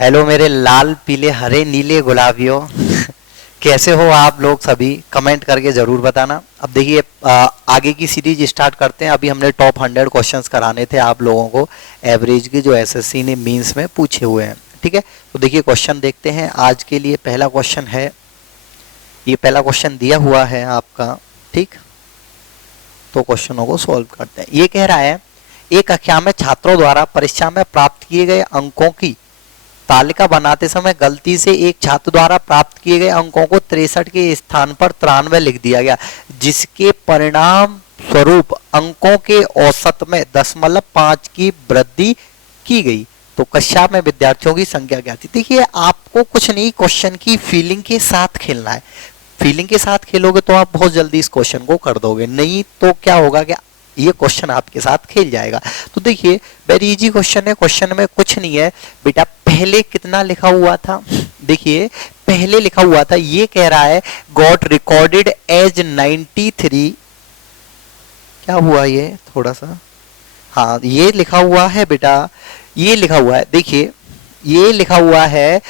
Hello मेरे लाल पीले हरे नीले गुलाबियों कैसे हो आप लोग सभी, कमेंट करके जरूर बताना। अब देखिए आगे की सीरीज स्टार्ट करते हैं। अभी हमने टॉप 100 क्वेश्चंस कराने थे आप लोगों को, एवरेज की, जो एसएससी ने मींस में पूछे हुए हैं। ठीक है, तो देखिए क्वेश्चन देखते हैं आज के लिए। पहला क्वेश्चन है, ये पहला क्वेश्चन दिया हुआ है आपका। ठीक, तो क्वेश्चनों को सॉल्व करते हैं। ये कह रहा है, एक कक्षा में छात्रों द्वारा परीक्षा में प्राप्त किए गए अंकों की तालिका बनाते समय गलती से एक छात्र द्वारा प्राप्त किए गए अंकों को 63 के स्थान पर 93 लिख दिया गया, जिसके परिणाम स्वरूप अंकों के औसत में 0.5 की वृद्धि की गई। तो कक्षा में विद्यार्थियों की संख्या क्या थी? देखिए आपको कुछ नहीं, क्वेश्चन की फीलिंग के साथ खेलना है। फीलिंग के साथ खेलोगे तो आप बहुत जल्दी इस क्वेश्चन को कर दोगे, नहीं तो क्या होगा कि ये क्वेश्चन आपके साथ खेल जाएगा। तो देखिए वेरी इजी क्वेश्चन है, क्वेश्चन में कुछ नहीं है बेटा। पहले कितना लिखा हुआ था? देखिए पहले लिखा हुआ था, ये कह रहा है गॉट रिकॉर्डेड एज 93। क्या हुआ ये थोड़ा सा, हाँ ये लिखा हुआ है बेटा, ये लिखा हुआ है, देखिए ये लिखा हुआ है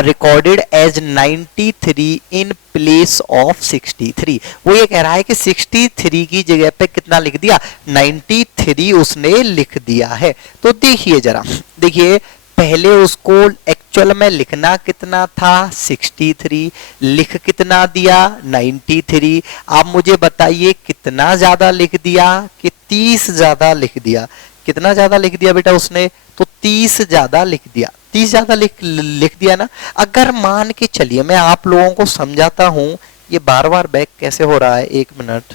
recorded as 93 in place of 63। वो ये कह रहा है कि 63 की जगह पे कितना लिख दिया? 93 उसने लिख दिया है। तो देखिए जरा, देखिए पहले उसको एक्चुअल में लिखना कितना था? 63, लिख कितना दिया? 93। आप मुझे बताइए कितना ज्यादा लिख दिया कि 30 ज्यादा लिख दिया? कितना ज्यादा लिख दिया बेटा उसने? तो 30 ज्यादा लिख दिया। 30 ज्यादा लिख दिया ना। अगर मान के चलिए, मैं आप लोगों को समझाता हूं, ये बार बार बैक कैसे हो रहा है, एक मिनट,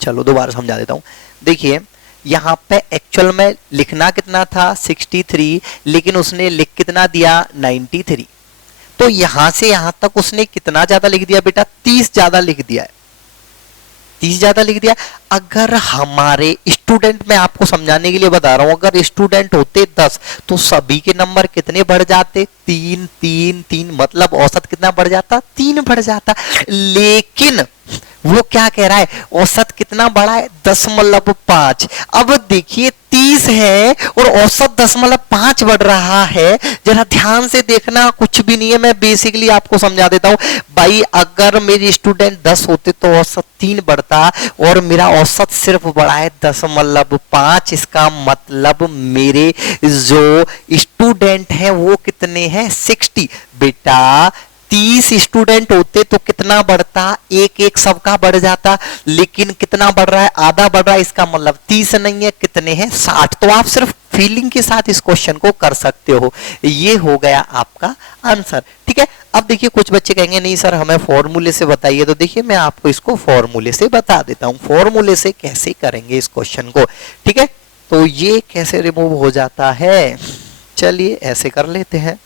चलो दोबारा समझा देता हूं। देखिए यहां पे एक्चुअल में लिखना कितना था? 63, लेकिन उसने लिख कितना दिया? 93। तो यहां से यहां तक उसने कितना ज्यादा लिख दिया बेटा? 30 ज्यादा लिख दिया है। 30 ज्यादा लिख दिया। अगर हमारे स्टूडेंट, मैं आपको समझाने के लिए बता रहा हूं, अगर स्टूडेंट होते 10 तो सभी के नंबर कितने बढ़ जाते? 3 3 3, मतलब औसत कितना बढ़ जाता? 3 बढ़ जाता। लेकिन वो क्या कह रहा है? औसत कितना बढ़ा है? 0.5। अब देखिए 30 है और औसत 0.5 बढ़ रहा है। जरा ध्यान से देखना, कुछ भी नहीं है, मैं बेसिकली आपको समझा देता हूं भाई। अगर मेरे स्टूडेंट 10 होते तो औसत 3 बढ़ता, और मेरा औसत सिर्फ बढ़ा है 0.5। इसका मतलब मेरे जो स्टूडेंट है वो कितने हैं? 60। बेटा 30 स्टूडेंट होते तो कितना बढ़ता? एक एक सबका बढ़ जाता, लेकिन कितना बढ़ रहा है? आधा बढ़ रहा है। इसका मतलब 30 नहीं है, कितने हैं? 60। तो आप सिर्फ फीलिंग के साथ इस क्वेश्चन को कर सकते हो। ये हो गया आपका आंसर। ठीक है, अब देखिए कुछ बच्चे कहेंगे नहीं सर हमें फॉर्मूले से बताइए, तो देखिए मैं आपको इसको फॉर्मूले से बता देता हूं। फॉर्मूले से कैसे करेंगे इस क्वेश्चन को? ठीक है, तो ये कैसे रिमूव हो जाता है, चलिए ऐसे कर लेते हैं।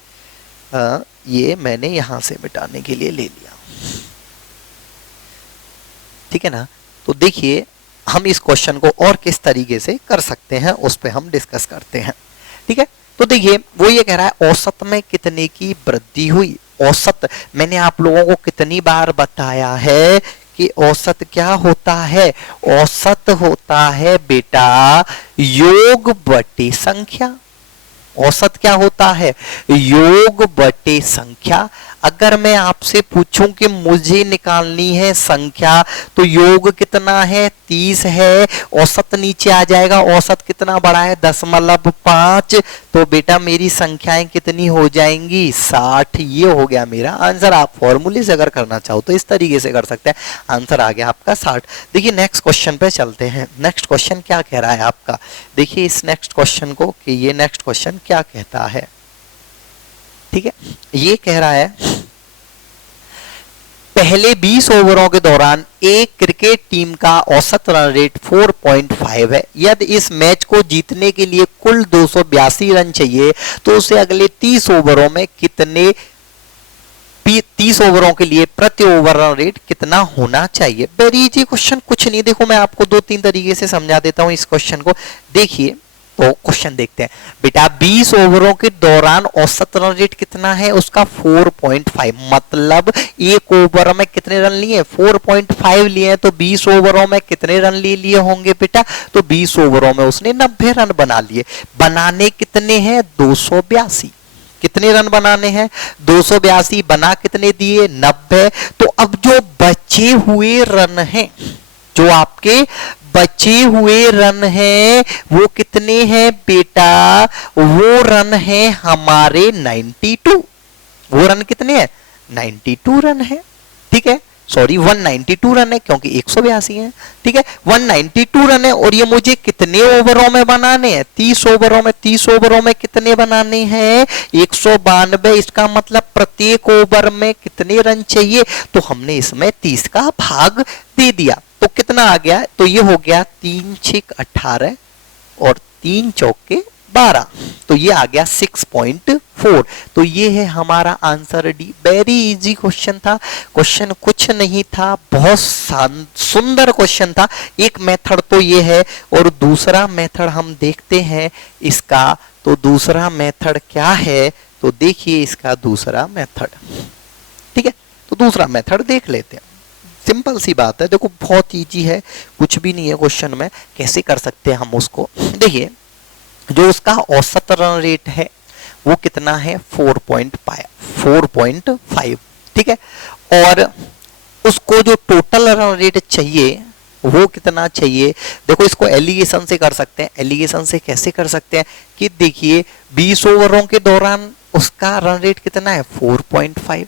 ये मैंने यहां से मिटाने के लिए ले लिया, ठीक है ना। तो देखिए हम इस क्वेश्चन को और किस तरीके से कर सकते हैं उस पे हम डिस्कस करते हैं। ठीक है, तो देखिए वो ये कह रहा है औसत में कितने की वृद्धि हुई। औसत मैंने आप लोगों को कितनी बार बताया है कि औसत क्या होता है? औसत होता है बेटा योग बटे संख्या। औसत क्या होता है? योग बटे संख्या। अगर मैं आपसे पूछूं कि मुझे निकालनी है संख्या, तो योग कितना है? 30 है, औसत नीचे आ जाएगा। औसत कितना बढ़ा है? 0.5। तो बेटा मेरी संख्याएं कितनी हो जाएंगी? 60। ये हो गया मेरा आंसर। आप फॉर्मूले से अगर करना चाहो तो इस तरीके से कर सकते हैं। आंसर आ गया आपका 60। देखिए नेक्स्ट क्वेश्चन पे चलते हैं। नेक्स्ट क्वेश्चन क्या कह रहा है आपका? देखिए इस नेक्स्ट क्वेश्चन को, कि ये नेक्स्ट क्वेश्चन क्या कहता है। ठीक है, ये कह रहा है पहले 20 ओवरों के दौरान एक क्रिकेट टीम का औसत रन रेट 4.5 है। यदि इस मैच को जीतने के लिए कुल 282 रन चाहिए, तो उसे अगले 30 ओवरों में कितने 30 ओवरों के लिए प्रति ओवर रन रेट कितना होना चाहिए? वेरी इजी क्वेश्चन, कुछ नहीं। देखो मैं आपको 2-3 तरीके से समझा देता हूं इस क्वेश्चन को। देखिए तो क्वेश्चन देखते हैं बेटा। 20 ओवरों के दौरान औसत रन रेट कितना है उसका? 4.5। मतलब एक ओवर में कितने रन लिए? 4.5 लिए। तो 20 ओवरों में कितने रन ले लिए होंगे बेटा? तो 20 ओवरों में उसने 90 रन बना लिए। बनाने कितने हैं? 282। कितने रन बनाने हैं? 282 बना कितने दिए? 90। तो अब जो बचे हुए रन हैं, जो आपके बचे हुए रन हैं वो कितने हैं बेटा? वो रन है हमारे 92। वो रन कितने हैं? 92 रन है। ठीक है, सॉरी 192 रन है क्योंकि 182 है। ठीक है, 192 रन है और ये मुझे कितने ओवरों में बनाने हैं? 30 ओवरों में। 30 ओवरों में कितने बनाने हैं? 192। इसका मतलब प्रत्येक ओवर में कितने रन चाहिए? तो हमने इसमें 30 का भाग दे दिया तो कितना आ गया? तो ये हो गया 3 6 18 और 3 चौके 12, तो ये आ गया 6.4। तो ये है हमारा answer D. Very easy question था, क्वेश्चन कुछ नहीं था, बहुत सुंदर क्वेश्चन था। एक मेथड तो ये है और दूसरा मेथड हम देखते हैं इसका। तो दूसरा मेथड क्या है? तो देखिए इसका दूसरा मेथड। ठीक है, तो दूसरा मेथड देख लेते हैं। सिंपल सी बात है, देखो बहुत इजी है, कुछ भी नहीं है क्वेश्चन में। कैसे कर सकते हैं हम उसको? देखिए जो उसका औसत रन रेट है वो कितना है? 4.5। ठीक है, और उसको जो टोटल रन रेट चाहिए वो कितना चाहिए? देखो इसको एलिगेशन से कर सकते हैं। एलिगेशन से कैसे कर सकते हैं कि देखिए 20 ओवरों के दौरान उसका रन रेट कितना है? 4.5।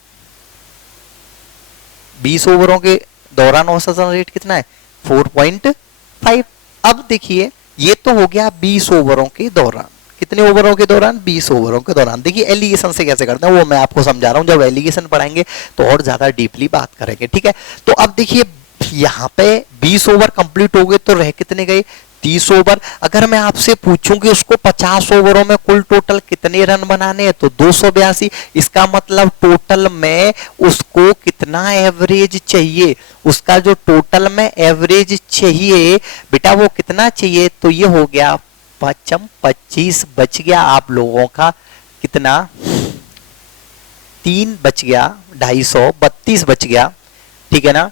20 ओवरों के दौरान औसत रन रेट कितना है? 4.5। अब देखिए ये तो हो गया 20 ओवरों के दौरान। कितने ओवरों के दौरान? 20 ओवरों के दौरान। देखिए एलिगेशन से कैसे करते हैं वो मैं आपको समझा रहा हूं, जब एलिगेशन पढ़ाएंगे तो और ज्यादा डीपली बात करेंगे। ठीक है, तो अब देखिए यहाँ पे 20 ओवर कंप्लीट हो गए तो रह कितने गए? 30 ओवर। अगर मैं आपसे पूछूं कि उसको 50 ओवरों में कुल टोटल कितने रन बनाने हैं तो 282। इसका मतलब टोटल में उसको कितना एवरेज चाहिए? उसका जो टोटल में एवरेज चाहिए बेटा वो कितना चाहिए? तो ये हो गया 25 बच गया आप लोगों का कितना? 3 बच गया 250, 32 बच गया। ठीक है ना,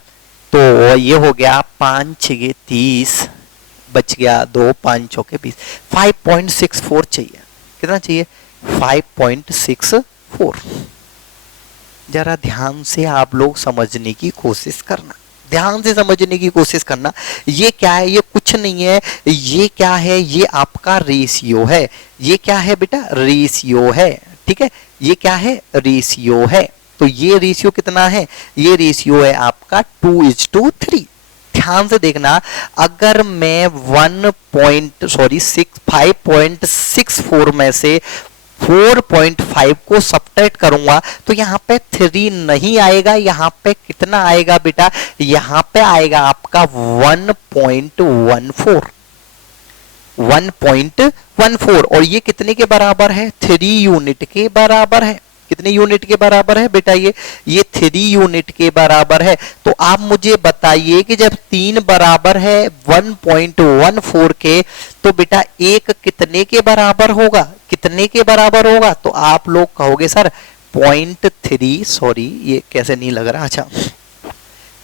तो ये हो गया 5 6 30 बच गया 2 5 चौके 20। 5.64 चाहिए। कितना चाहिए? 5.64। जरा ध्यान से आप लोग समझने की कोशिश करना, ध्यान से समझने की कोशिश करना। ये क्या है? ये कुछ नहीं है। ये क्या है? ये आपका रेशियो है। ये क्या है बेटा? रेशियो है। ठीक है, ये क्या है? रेशियो है। तो ये रेशियो कितना है? ये रेशियो है आपका 2:3। ध्यान से देखना, अगर मैं 5.64 में से 4.5 को सब्ट्रैक्ट करूंगा तो यहाँ पे 3 नहीं आएगा। यहाँ पे कितना आएगा बेटा? यहाँ पे आएगा आपका 1.14। 1.14 और ये कितने के बराबर है? 3 यूनिट के बराबर है। कितने यूनिट के बराबर है बेटा? ये 3 यूनिट के बराबर है। तो आप मुझे बताइए कि जब 3 बराबर है 1.14 के तो बेटा एक कितने के बराबर होगा? कितने के बराबर होगा? तो आप लोग कहोगे सर 0.3, सॉरी ये कैसे नहीं लग रहा, अच्छा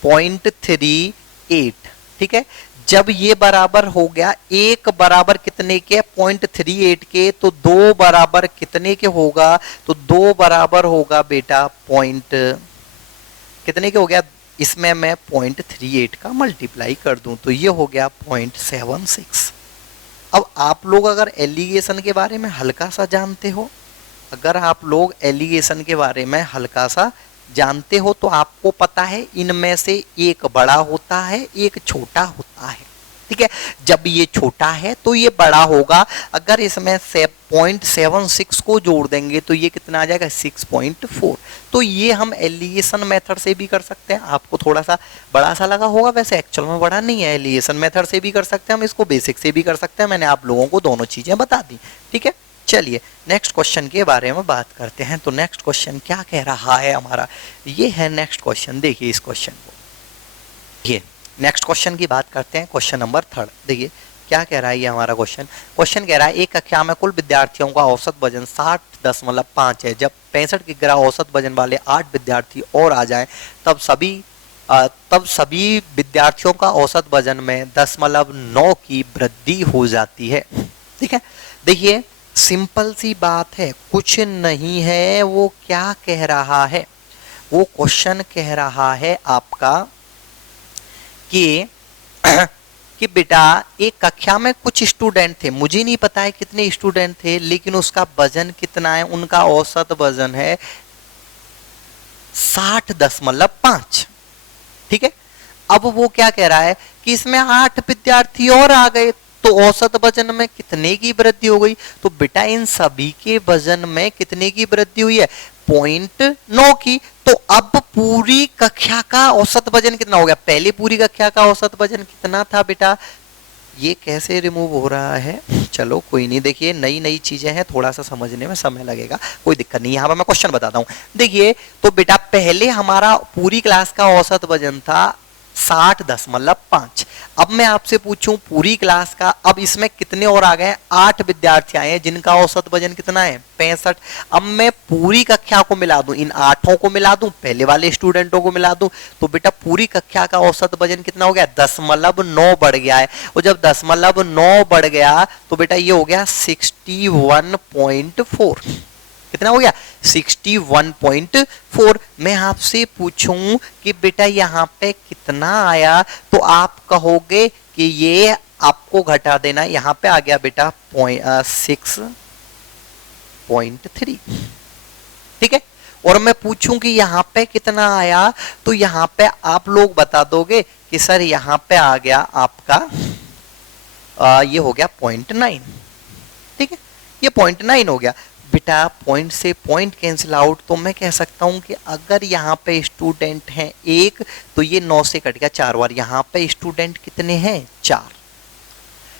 0.38। ठीक है, जब ये बराबर हो गया, एक बराबर कितने के? 0.38 के, तो 2 बराबर कितने के होगा? तो 2 बराबर होगा बेटा पॉइंट कितने के हो गया? इसमें मैं 0.38 का मल्टीप्लाई कर दूं तो ये हो गया 0.76। अब आप लोग अगर एलिगेशन के बारे में हल्का सा जानते हो, अगर आप लोग एलिगेशन के बारे में हल्का सा जानते हो तो आपको पता है इनमें से एक बड़ा होता है, एक छोटा होता है। ठीक है, जब ये छोटा है तो ये बड़ा होगा। अगर इसमें 0.76 को जोड़ देंगे तो ये कितना आ जाएगा? 6.4। तो ये हम एलिगेशन मेथड से भी कर सकते हैं। आपको थोड़ा सा बड़ा सा लगा होगा, वैसे एक्चुअल में बड़ा नहीं है। एलिगेशन मेथड से भी कर सकते हैं हम इसको, बेसिक से भी कर सकते हैं। मैंने आप लोगों को दोनों चीजें बता दी। ठीक है, चलिए नेक्स्ट क्वेश्चन के बारे में बात करते हैं। तो नेक्स्ट क्वेश्चन क्या कह रहा है हमारा? ये है नेक्स्ट क्वेश्चन। देखिए इस क्वेश्चन को, ये नेक्स्ट क्वेश्चन की बात करते हैं। क्वेश्चन नंबर 3 देखिए क्या कह रहा है ये हमारा क्वेश्चन। क्वेश्चन कह रहा है एक कक्षा में कुल विद्यार्थियों का औसत वजन 60.5 है। जब 65 किग्रा औसत वजन वाले 8 विद्यार्थी और आ जाएं तब सभी विद्यार्थियों का औसत वजन में 10.9 की वृद्धि हो जाती है। ठीक है, देखिए सिंपल सी बात है, कुछ नहीं है। वो क्या कह रहा है, वो क्वेश्चन कह रहा है आपका कि कि बेटा एक कक्षा में कुछ स्टूडेंट थे, मुझे नहीं पता है कितने स्टूडेंट थे, लेकिन उसका वजन कितना है, उनका औसत वजन है 60.5। ठीक है, अब वो क्या कह रहा है कि इसमें 8 विद्यार्थी और आ गए तो औसत वजन में कितने की वृद्धि हो गई। तो बेटा इन सभी के वजन में कितने की वृद्धि हुई है, 0.9 की। तो अब पूरी कक्षा का औसत वजन कितना हो गया, पहले पूरी कक्षा का औसत वजन कितना था बेटा, ये कैसे रिमूव हो रहा है। चलो कोई नहीं, देखिए नई नई चीजें हैं, थोड़ा सा समझने में समय लगेगा, कोई दिक्कत नहीं। यहाँ पर मैं क्वेश्चन बताता हूँ। देखिए तो बेटा पहले हमारा पूरी क्लास का औसत वजन था 60.5। अब मैं आपसे पूछूं पूरी क्लास का, अब इसमें कितने और आ गए, 8 विद्यार्थी आए हैं जिनका औसत वजन कितना है 65। अब मैं पूरी कक्षा को मिला दूं, इन 8 को मिला दूं, पहले वाले स्टूडेंटों को मिला दूं, तो बेटा पूरी कक्षा का औसत वजन कितना हो गया, 10.9 बढ़ गया है। और जब 10.9 बढ़ गया तो बेटा ये हो गया 61.4। कितना हो गया 61.4। मैं आपसे पूछूं कि बेटा यहाँ पे कितना आया, तो आप कहोगे कि ये आपको घटा देना, यहाँ पे आ गया बेटा 6.3। ठीक है, और मैं पूछूं कि यहाँ पे कितना आया, तो यहाँ पे आप लोग बता दोगे कि सर यहाँ पे आ गया आपका ये हो गया 0.9। ठीक है, ये 0.9 हो गया बेटा। पॉइंट से पॉइंट कैंसिल आउट, तो मैं कह सकता हूं कि अगर यहाँ पे स्टूडेंट हैं 1 तो ये 9 से कट गया 4 बार। यहाँ पे स्टूडेंट कितने हैं 4,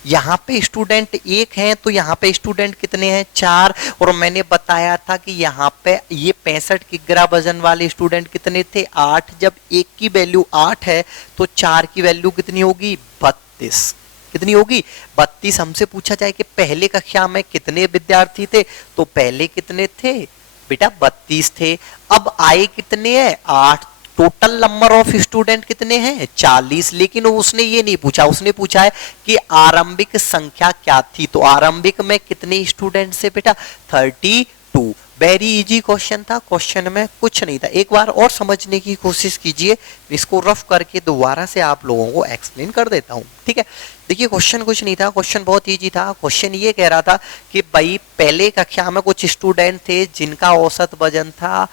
यहाँ पे स्टूडेंट 1 हैं तो यहाँ पे स्टूडेंट कितने हैं 4। और मैंने बताया था कि यहाँ पे ये 65 किग्रा वजन वाले स्टूडेंट कितने थे 8। जब 1 की वैल्यू 8 है तो 4 की वैल्यू कितनी होगी 32। कितनी होगी 32। हमसे पूछा जाए कि पहले कक्षा में कितने विद्यार्थी थे, तो पहले कितने थे बेटा 32 थे। अब आए कितने हैं 8। टोटल नंबर ऑफ स्टूडेंट कितने हैं 40। लेकिन उसने ये नहीं पूछा, उसने पूछा है कि आरंभिक संख्या क्या थी। तो आरंभिक में कितने स्टूडेंट से बेटा 32। वेरी इजी क्वेश्चन था, क्वेश्चन में कुछ नहीं था। एक बार और समझने की कोशिश कीजिए, इसको रफ करके दोबारा से आप लोगों को एक्सप्लेन कर देता हूं। ठीक है, देखिए क्वेश्चन कुछ नहीं था, क्वेश्चन बहुत इजी था। क्वेश्चन ये कह रहा था कि भाई पहले कक्षा में कुछ स्टूडेंट थे जिनका औसत वजन था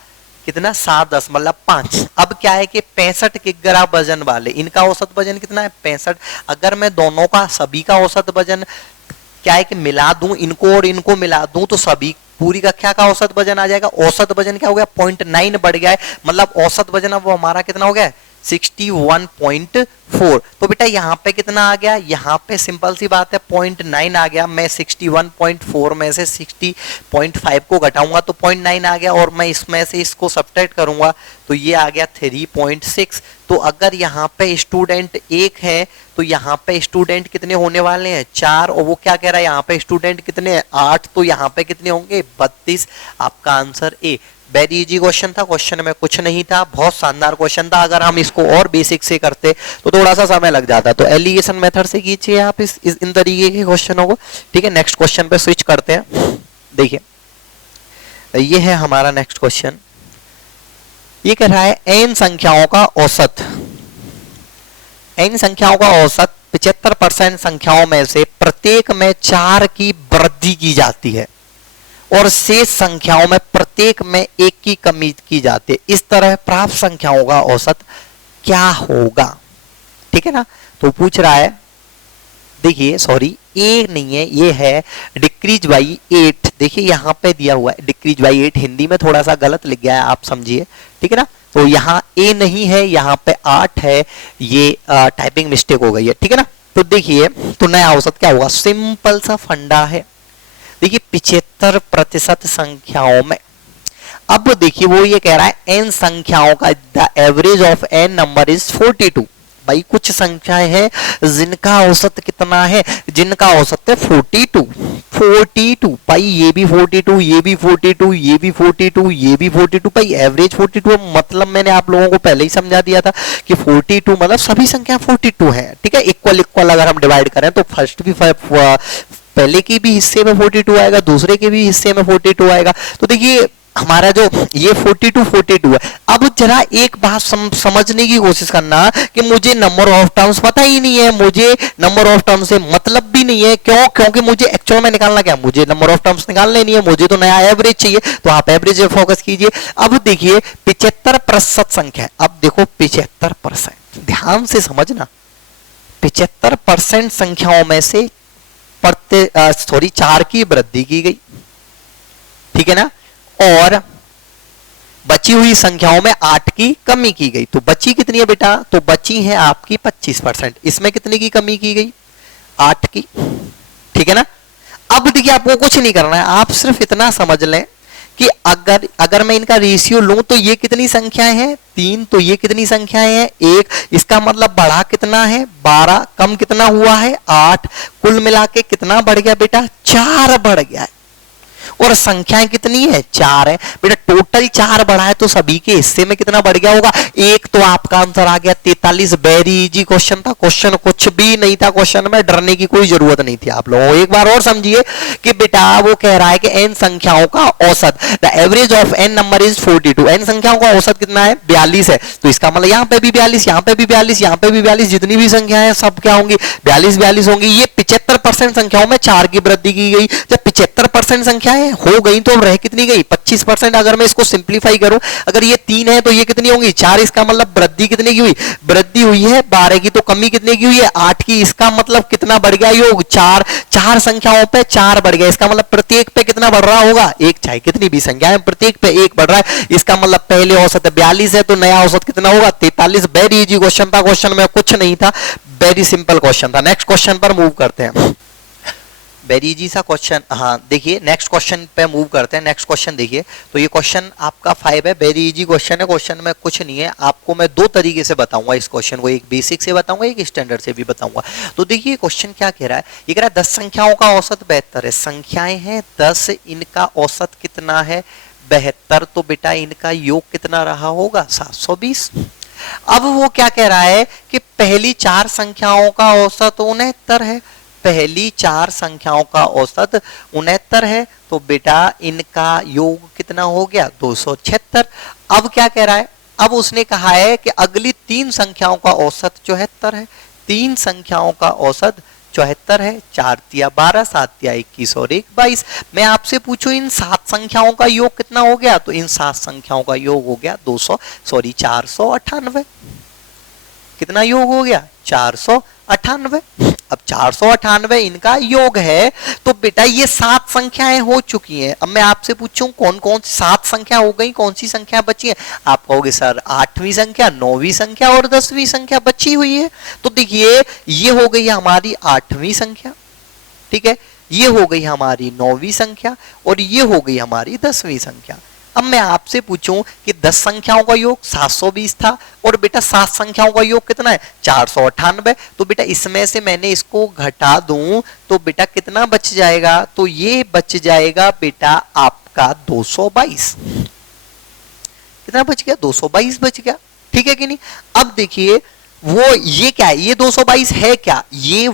कितना 7.5। अब क्या है कि 65 किग्रा वजन वाले, इनका औसत वजन कितना है 65। अगर मैं दोनों का सभी का औसत वजन क्या है कि मिला दूं, इनको और इनको मिला दूं, तो सभी पूरी कक्षा का औसत वजन आ जाएगा। औसत वजन क्या हो गया 0.9 बढ़ गया है, मतलब औसत वजन अब वो हमारा कितना हो गया 61.4। तो बेटा यहाँ पे कितना आ गया, यहाँ पे सिंपल सी बात है 0.9 आ गया। मैं 61.4 में से 60.5 को घटाऊंगा तो 0.9 आ गया, और मैं इसमें से इसको सब्ट्रैक्ट करूंगा तो ये आ गया 3.6। तो अगर यहाँ पे स्टूडेंट 1 है तो यहाँ पे स्टूडेंट कितने होने वाले हैं 4, और वो क्या कह रहा है यहाँ पे स्टूडेंट कितने हैं 8, तो यहाँ पे कितने होंगे 32। आपका answer A. Very easy question था, क्वेश्चन में कुछ नहीं था, बहुत शानदार क्वेश्चन था। अगर हम इसको और बेसिक से करते तो थोड़ा सा समय लग जाता। तो एलिगेशन मेथड से कीजिए आप इन तरीके के क्वेश्चनों को। ठीक है, नेक्स्ट क्वेश्चन पे स्विच करते हैं। देखिए ये है हमारा नेक्स्ट क्वेश्चन। ये कह रहा है n संख्याओं का औसत, n संख्याओं का औसत 75% संख्याओं में से प्रत्येक में 4 की वृद्धि की जाती है और शेष संख्याओं में प्रत्येक में 1 की कमी की जाती है। इस तरह प्राप्त संख्याओं का औसत क्या होगा। ठीक है ना, तो पूछ रहा है, देखिए सॉरी ए नहीं है, ये है डिक्रीज बाई 8। देखिए यहाँ पे दिया हुआ है डिक्रीज बाई 8, हिंदी में थोड़ा सा गलत लिख गया है, आप समझिए। ठीक है ना, तो यहाँ ए नहीं है, यहाँ पे 8 है, ये टाइपिंग मिस्टेक हो गई है। ठीक है ना, तो देखिए तो नया औसत क्या होगा, सिंपल सा फंडा है। देखिए 75% संख्याओं में, अब देखिए वो ये कह रहा है n संख्याओं का the average of n number is 42। भाई कुछ संख्याएं हैं जिनका औसत कितना है, जिनका औसत है 42। भाई ये भी 42, ये भी 42, ये भी 42, ये भी 42। भाई एवरेज 42, मतलब मैंने आप लोगों को पहले ही समझा दिया था कि 42 मतलब सभी संख्या 42 है। ठीक है, इक्वल इक्वल अगर हम डिवाइड करें तो फर्स्ट भी पहले के भी हिस्से में 42 आएगा, दूसरे के भी हिस्से में 42 आएगा। तो देखिए हमारा जो ये 42 है। अब जरा एक बात समझने की कोशिश करना कि मुझे नंबर ऑफ टर्म्स पता ही नहीं है, मुझे नंबर ऑफ टर्म्स से मतलब भी नहीं है। क्यों? क्योंकि मुझे एक्चुअल में निकालना क्या, मुझे नंबर ऑफ टर्म्स निकालने नहीं है, मुझे तो नया एवरेज चाहिए। तो आप एवरेज पे फोकस कीजिए। अब देखिए 75% संख्या, अब देखो 75%, ध्यान से समझना, 75% संख्याओं में से सॉरी 4 की वृद्धि की गई, ठीक है ना, और बची हुई संख्याओं में 8 की कमी की गई। तो बची कितनी है बेटा? तो बची है आपकी 25%। इसमें कितने की कमी की गई? 8 की, ठीक है ना। अब देखिए आपको कुछ नहीं करना है, आप सिर्फ इतना समझ लें कि अगर मैं इनका रेशियो लूं तो ये कितनी संख्याएं हैं? 3। तो ये कितनी संख्याएं हैं? 1। इसका मतलब बढ़ा कितना है? 12। कम कितना हुआ है? 8। कुल मिला के कितना बढ़ गया बेटा? 4 बढ़ गया है। और संख्याएं कितनी है? 4 है बेटा। टोटल 4 बढ़ा है तो सभी के हिस्से में कितना बढ़ गया होगा? 1। तो आपका आंसर आ गया 43। वेरी इजी क्वेश्चन था, क्वेश्चन कुछ भी नहीं था, क्वेश्चन में डरने की कोई जरूरत नहीं थी। आप लोगों एक बार और समझिए कि बेटा वो कह रहा है कि n संख्याओं का औसत, the average of n number is 42। n संख्याओं का औसत कितना है? 42 है। तो इसका मतलब यहाँ पे भी 42, यहाँ पे भी 42, यहाँ पे भी 42, जितनी भी संख्याएं सब क्या होंगी? 42 होंगी। ये 75% संख्याओं में 4 की वृद्धि की गई। जब 75% संख्याएं हो गई तो रह कितनी गई? 25%। अगर मैं इसको सिंप्लीफाई करूं, अगर ये 3 है तो ये कितनी होंगी? 4। इसका मतलब वृद्धि कितने की हुई? वृद्धि हुई है 12 की। तो कमी कितने की हुई है? 8 की। इसका मतलब कितना बढ़ गया योग? 4 संख्याओं पे 4 बढ़ गया। इसका मतलब प्रत्येक पे कितना बढ़ रहा होगा? 1। चाहे कितनी भी संख्या है प्रत्येक पे 1 बढ़ रहा है। इसका मतलब पहले औसत 42 है तो नया औसत कितना होगा? 43। वेरी इजी क्वेश्चन था, क्वेश्चन में कुछ नहीं था, वेरी सिंपल क्वेश्चन था। नेक्स्ट क्वेश्चन पर मूव करते हैं। वेरी इजी सा क्वेश्चन। हाँ देखिए नेक्स्ट क्वेश्चन पे मूव करते हैं। नेक्स्ट क्वेश्चन देखिए, तो ये क्वेश्चन आपका 5 है, वेरी इजी क्वेश्चन है। क्वेश्चन में कुछ नहीं है, आपको मैं 2 तरीके से बताऊंगा इस क्वेश्चन को, एक बेसिक से बताऊंगा, एक स्टैंडर्ड से भी बताऊंगा। तो देखिए क्वेश्चन क्या कह रहा है, ये कह रहा है 10 संख्याओं का औसत 72 है। संख्याएं हैं 10, इनका औसत कितना है? 72। तो बेटा इनका योग कितना रहा होगा? 720। अब वो क्या कह रहा है कि पहली 4 संख्याओं का औसत 69 है। पहली 4 संख्याओं का औसत 69 है। तो बेटा इनका योग कितना हो गया? 276। अब क्या कह रहा है? अब उसने कहा है कि अगली 3 संख्याओं का औसत 74 है। 3 संख्याओं का औसत 74 है। 4 तिया 12, 7 तिया 21 और 1 22। मैं आपसे पूछूं इन 7 संख्याओं का योग कितना हो गया? तो इन 7 संख्याओं का योग हो गया 498। कितना योग हो गया? 498। अब 498 इनका योग है। तो बेटा ये 7 संख्याएं हो चुकी हैं। अब मैं आपसे पूछूं कौन कौन सी 7 संख्या हो गई, कौन सी संख्या बची है? आप कहोगे सर 8वीं संख्या, 9वीं संख्या और 10वीं संख्या बची हुई है। तो देखिए ये हो गई हमारी 8वीं संख्या, ठीक है, ये हो गई हमारी 9वीं संख्या और ये हो गई हमारी 10वीं संख्या। अब मैं आपसे पूछूं कि 10 संख्याओं का योग 720 था और बेटा 7 संख्याओं का योग कितना है? 498। तो बेटा इसमें से मैंने इसको घटा दूं तो बेटा कितना बच जाएगा? तो ये बच जाएगा बेटा आपका 222। कितना बच गया? 222 बच गया, ठीक है कि नहीं। अब देखिए वो ये क्या है? ये 222 है क्या? ये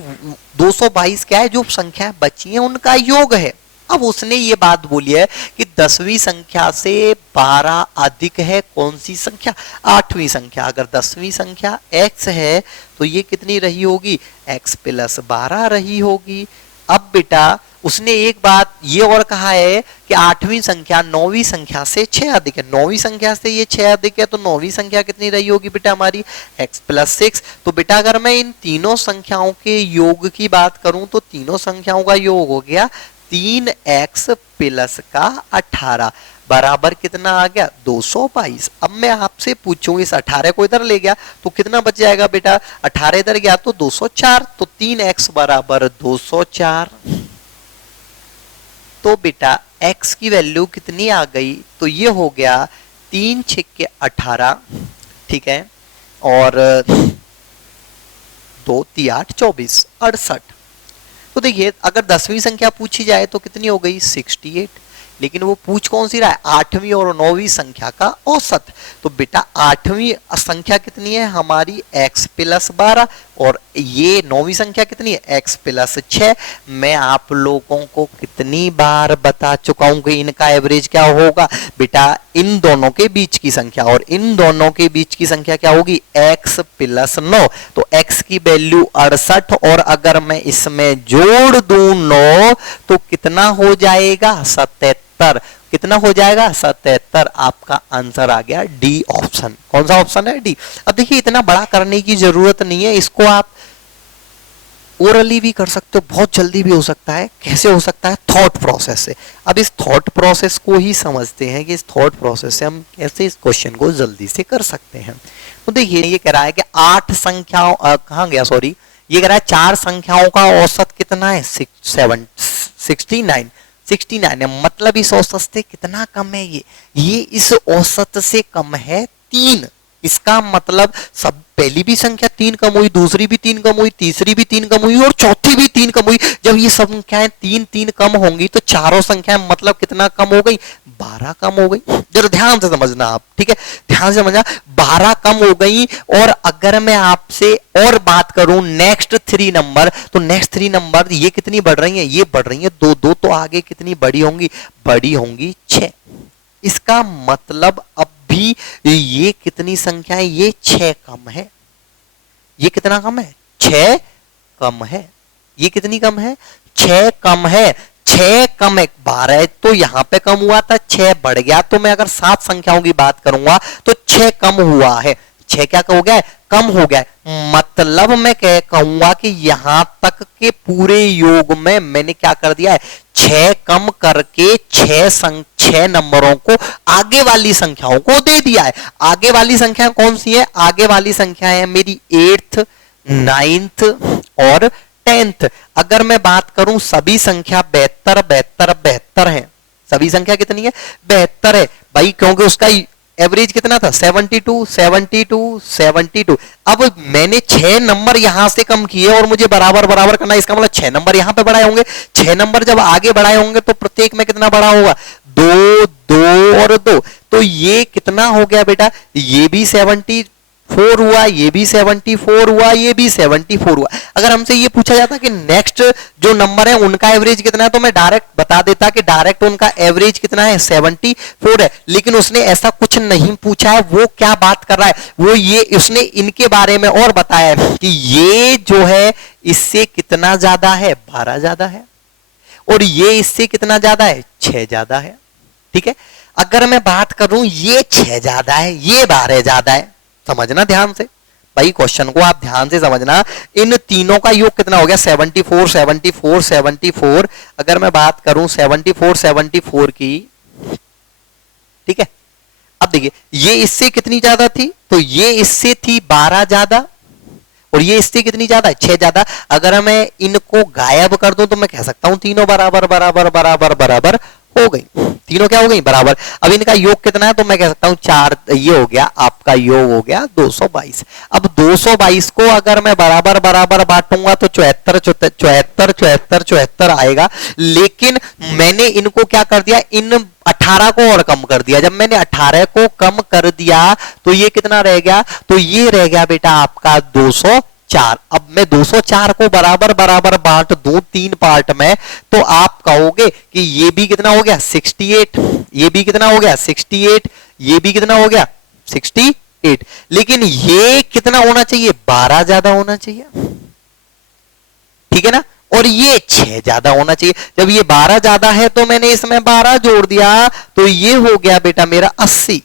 222 क्या है? जो संख्या बची है उनका योग है। अब उसने ये बात बोली है कि 10वीं संख्या से 12 अधिक है कौन सी संख्या? 8वीं संख्या। अगर 10वीं संख्या x है तो ये कितनी रही होगी? x + 12 रही होगी। अब बेटा उसने एक बात ये और कहा है कि 8वीं संख्या 9वीं संख्या से 6 अधिक है। 9वीं संख्या से ये 6 अधिक है तो 9वीं संख्या कितनी रही होगी बेटा हमारी? x + 6। तो बेटा अगर मैं इन तीनों संख्याओं के योग की बात करूं तो तीनों संख्याओं का योग हो गया 3x + 18 बराबर कितना आ गया? 222। अब मैं आपसे पूछूं इस 18 को इधर ले गया तो कितना बच जाएगा बेटा? 18 इधर गया तो 204। तो 3x = 204। तो बेटा x की वैल्यू कितनी आ गई? तो ये हो गया 3 × 6 = 18, ठीक है, और 2 × 3 = 8 24 68। तो देखिए अगर 10वीं संख्या पूछी जाए तो कितनी हो गई? 68। लेकिन वो पूछ कौन सी रहा है, 8वीं और 9वीं संख्या का औसत। तो बेटा 8वीं संख्या कितनी है हमारी, x + 12, और ये 9वीं संख्या कितनी है, x + 6। मैं आप लोगों को कितनी बार बता चुका हूं कि इनका एवरेज क्या होगा बेटा, इन दोनों के बीच की संख्या, और इन दोनों के बीच की संख्या क्या होगी, x + 9। तो x की वैल्यू 68, और अगर मैं इसमें जोड़ दूं 9 तो कितना हो जाएगा, 77। कितना हो जाएगा, 77। आपका आंसर आ गया डी ऑप्शन। कौन सा ऑप्शन है, डी। अब देखिए इतना बड़ा करने की जरूरत नहीं है, इसको आप ओरली भी कर सकते हो, बहुत जल्दी भी हो सकता है। कैसे हो सकता है, थॉट प्रोसेस से। अब इस थॉट प्रोसेस को ही समझते हैं कि इस थॉट प्रोसेस से हम कैसे इस क्वेश्चन को जल्दी से कर सकते हैं। तो देखिए ये कह रहा है कि 8 संख्याओं कहां गया, सॉरी, ये कह रहा है 4 संख्याओं का औसत कितना है, 69 है। मतलब इस औसत से कितना कम है, ये इस औसत से कम है 3। इसका मतलब सब पहली भी संख्या 3 कम हुई, दूसरी भी 3 कम हुई, तीसरी भी 3 कम हुई और चौथी भी 3 कम हुई। जब ये संख्याएं 3 कम होंगी तो चारों संख्याएं मतलब कितना कम हो गई, 12 कम हो गई। जरा ध्यान से समझना आप, ठीक है, ध्यान से समझना, 12 कम हो गई। और अगर मैं आपसे और बात करूं नेक्स्ट 3 नंबर, तो नेक्स्ट 3 नंबर ये कितनी बढ़ रही है, ये बढ़ रही है 2, तो आगे कितनी बड़ी होंगी, बड़ी होंगी 6। इसका मतलब अब भी ये कितनी संख्या है, ये 6 कम है। ये कितना कम है, 6 कम है। ये कितनी कम है, 6 कम है। 6 कम है, 12 तो यहां पे कम हुआ था, 6 बढ़ गया। तो मैं अगर 7 संख्याओं की बात करूंगा तो 6 कम हुआ है, 6 क्या हो गया है, कम हो गया है। मतलब मैं कहूंगा कि यहां तक के पूरे योग में मैंने क्या कर दिया है, 6 कम करके 6 नंबरों को आगे वाली संख्याओं को दे दिया है। आगे वाली संख्या कौन सी है, आगे वाली संख्या है मेरी 8th 9th और 10th। अगर मैं बात करूं सभी संख्या 72 है। सभी संख्या कितनी है, 72 है भाई, क्योंकि उसका एवरेज कितना था, 72। अब मैंने 6 नंबर यहां से कम किए और मुझे बराबर बराबर करना है। इसका मतलब 6 नंबर यहां पे बढ़ाए होंगे। 6 नंबर जब आगे बढ़ाए होंगे तो प्रत्येक में कितना बढ़ा होगा, 2, 2 और 2। तो ये कितना हो गया बेटा, ये भी 74 हुआ, ये भी 74 हुआ, ये भी 74 हुआ। अगर हमसे ये पूछा जाता कि नेक्स्ट जो नंबर है उनका एवरेज कितना है, तो मैं डायरेक्ट बता देता कि डायरेक्ट उनका एवरेज कितना है, 74 है। लेकिन उसने ऐसा कुछ नहीं पूछा है। वो क्या बात कर रहा है, वो ये उसने इनके बारे में और बताया है कि ये जो है इससे कितना ज्यादा है, 12 ज्यादा है, और ये इससे कितना ज्यादा है, 6 ज्यादा है। ठीक है, अगर मैं बात करूं ये 6 ज्यादा है, ये 12 ज्यादा है। समझना ध्यान से भाई, क्वेश्चन को आप ध्यान से समझना। इन तीनों का योग कितना हो गया, 74। अगर मैं बात करूं 74 की, ठीक है, अब देखिए ये इससे कितनी ज्यादा थी, तो ये इससे थी 12 ज्यादा, और ये इससे कितनी ज्यादा है, 6 ज्यादा। अगर मैं इनको गायब कर दूं तो मैं कह सकता हूं तीनों बराबर बराबर बराबर बराबर हो गई। तीनों क्या हो गई, बराबर। अब इनका योग कितना है, तो मैं कह सकता हूं 4, ये हो गया आपका योग हो गया 222। अब 222 को अगर मैं बराबर बराबर बांटूंगा तो 74 आएगा। लेकिन मैंने इनको क्या कर दिया, इन 18 को और कम कर दिया। जब मैंने 18 को कम कर दिया तो ये कितना रह गया, तो ये रह गया बेटा आपका 204। अब मैं 204 को बराबर बराबर बांट दूं 3 पार्ट में, तो आप कहोगे कि ये भी कितना हो गया, 68, ये भी कितना हो गया, 68, ये भी कितना हो गया, 68। लेकिन ये कितना होना चाहिए, 12 ज्यादा होना चाहिए, ठीक है ना, और ये 6 ज्यादा होना चाहिए। जब ये 12 ज्यादा है तो मैंने इसमें 12 जोड़ दिया, तो ये हो गया बेटा मेरा 80।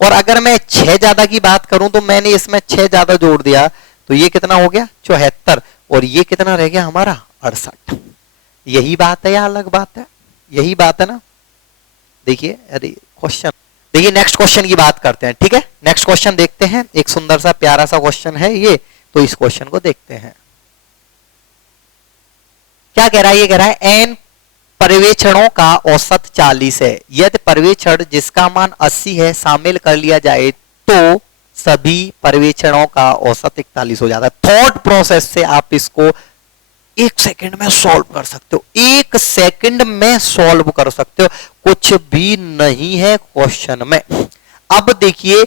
और अगर मैं 6 ज्यादा की बात करूं तो मैंने इसमें 6 ज्यादा जोड़ दिया, तो ये कितना हो गया, 74, और ये कितना रह गया हमारा, 68। यही बात है या अलग बात है, यही बात है ना। देखिए अरे क्वेश्चन, देखिए नेक्स्ट क्वेश्चन की बात करते हैं, ठीक है, नेक्स्ट क्वेश्चन देखते हैं। एक सुंदर सा प्यारा सा क्वेश्चन है ये, तो इस क्वेश्चन को देखते हैं। क्या कह रहा है, ये कह रहा है n पर्यवेक्षणों का औसत 40 है, यदि पर्यवेक्षण जिसका मान 80 है शामिल कर लिया जाए तो सभी पर्यवेक्षणों का औसत 41 हो जाता है। थॉट प्रोसेस से आप इसको एक सेकंड में सॉल्व कर सकते हो, एक सेकंड में सॉल्व कर सकते हो, कुछ भी नहीं है क्वेश्चन में। अब देखिए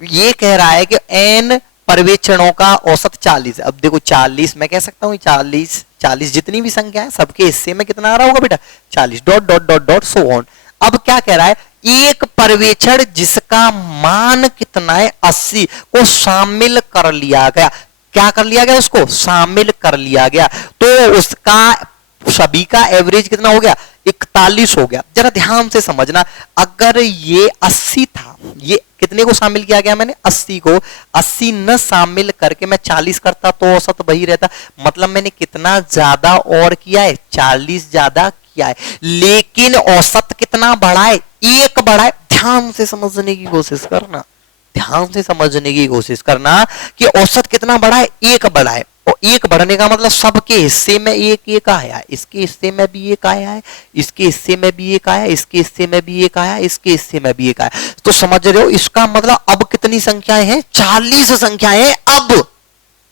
ये कह रहा है कि n पर्यवेक्षणों का औसत 40 है। अब देखो 40 मैं कह सकता हूं 40 जितनी भी संख्या है सबके हिस्से में कितना आ रहा होगा बेटा 40 dot dot dot dot so on. अब क्या कह रहा है, एक पर्यवेक्षण जिसका मान कितना है 80 को शामिल कर लिया गया। क्या कर लिया गया, उसको शामिल कर लिया गया, तो उसका सभी का एवरेज कितना हो गया 41 हो गया। जरा ध्यान से समझना, अगर ये 80 था, ये कितने को शामिल किया गया मैंने 80 को, 80 न शामिल करके मैं 40 करता तो औसत वही रहता। मतलब मैंने कितना ज्यादा और किया है 40 ज्यादा किया है, लेकिन औसत कितना बढ़ा है, एक बढ़ा है। ध्यान से समझने की कोशिश करना, ध्यान से समझने की कोशिश करना कि औसत कितना बढ़ा है, एक बढ़ा है। और एक बढ़ने का मतलब सबके हिस्से में एक एक आया है, इसके हिस्से में भी एक आया है, इसके हिस्से में भी एक आया, इसके हिस्से में भी एक आया, इसके हिस्से में भी एक आया। तो समझ रहे हो, इसका मतलब अब कितनी संख्याएं हैं 40 संख्याएं हैं।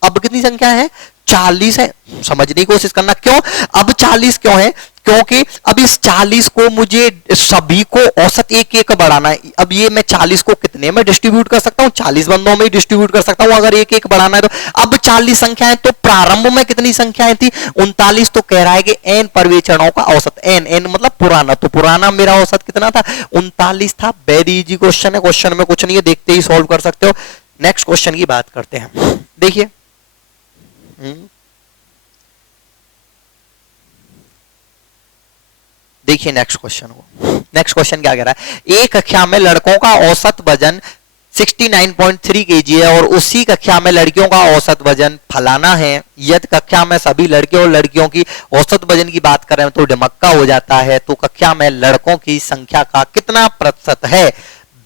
अब कितनी संख्या है 40 है। समझने की कोशिश करना, क्यों अब 40 क्यों है, क्योंकि अब इस 40 को मुझे सभी को औसत एक एक बढ़ाना है। अब ये मैं 40 को कितने में डिस्ट्रीब्यूट कर सकता हूं, 40 बंदों में डिस्ट्रीब्यूट कर सकता हूं अगर एक एक बढ़ाना है तो। अब 40 संख्याएं, तो प्रारंभ में कितनी संख्याएं थी 39, तो कह रहा है कि n पर्यवेक्षणों का औसत, n मतलब पुराना, तो पुराना मेरा औसत कितना था 39 था। वेरी इजी क्वेश्चन है, क्वेश्चन में कुछ नहीं है, देखते ही सॉल्व कर सकते हो। नेक्स्ट क्वेश्चन की बात करते हैं, देखिए देखिए नेक्स्ट क्वेश्चन को। नेक्स्ट क्वेश्चन क्या कह रहा है, एक कक्षा में लड़कों का औसत वजन 69.3 kg है और उसी कक्षा में लड़कियों का औसत वजन फलाना है। यदि कक्षा में सभी लड़के और लड़कियों की औसत वजन की बात करें तो ढमक्का हो जाता है, तो कक्षा में लड़कों की संख्या का कितना प्रतिशत है।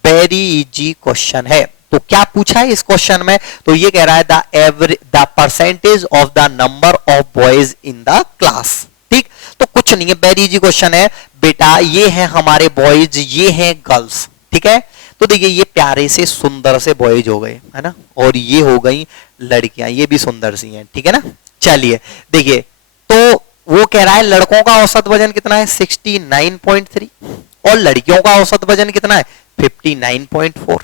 वेरी इजी क्वेश्चन है। तो क्या पूछा है इस क्वेश्चन में, तो ये कह रहा है the percentage of the number of boys in the class. ठीक, तो कुछ नहीं है, वेरी इजी क्वेश्चन है बेटा। ये है हमारे बॉयज, ये है गर्ल्स, ठीक है। तो देखिए ये प्यारे से सुंदर से बॉयज हो गए, है ना, और ये हो गई लड़कियां, ये भी सुंदर सी हैं, ठीक है ना। चलिए देखिए, तो वो कह रहा है लड़कों का औसत वजन कितना है 69.3 और लड़कियों का औसत वजन कितना है 59.4।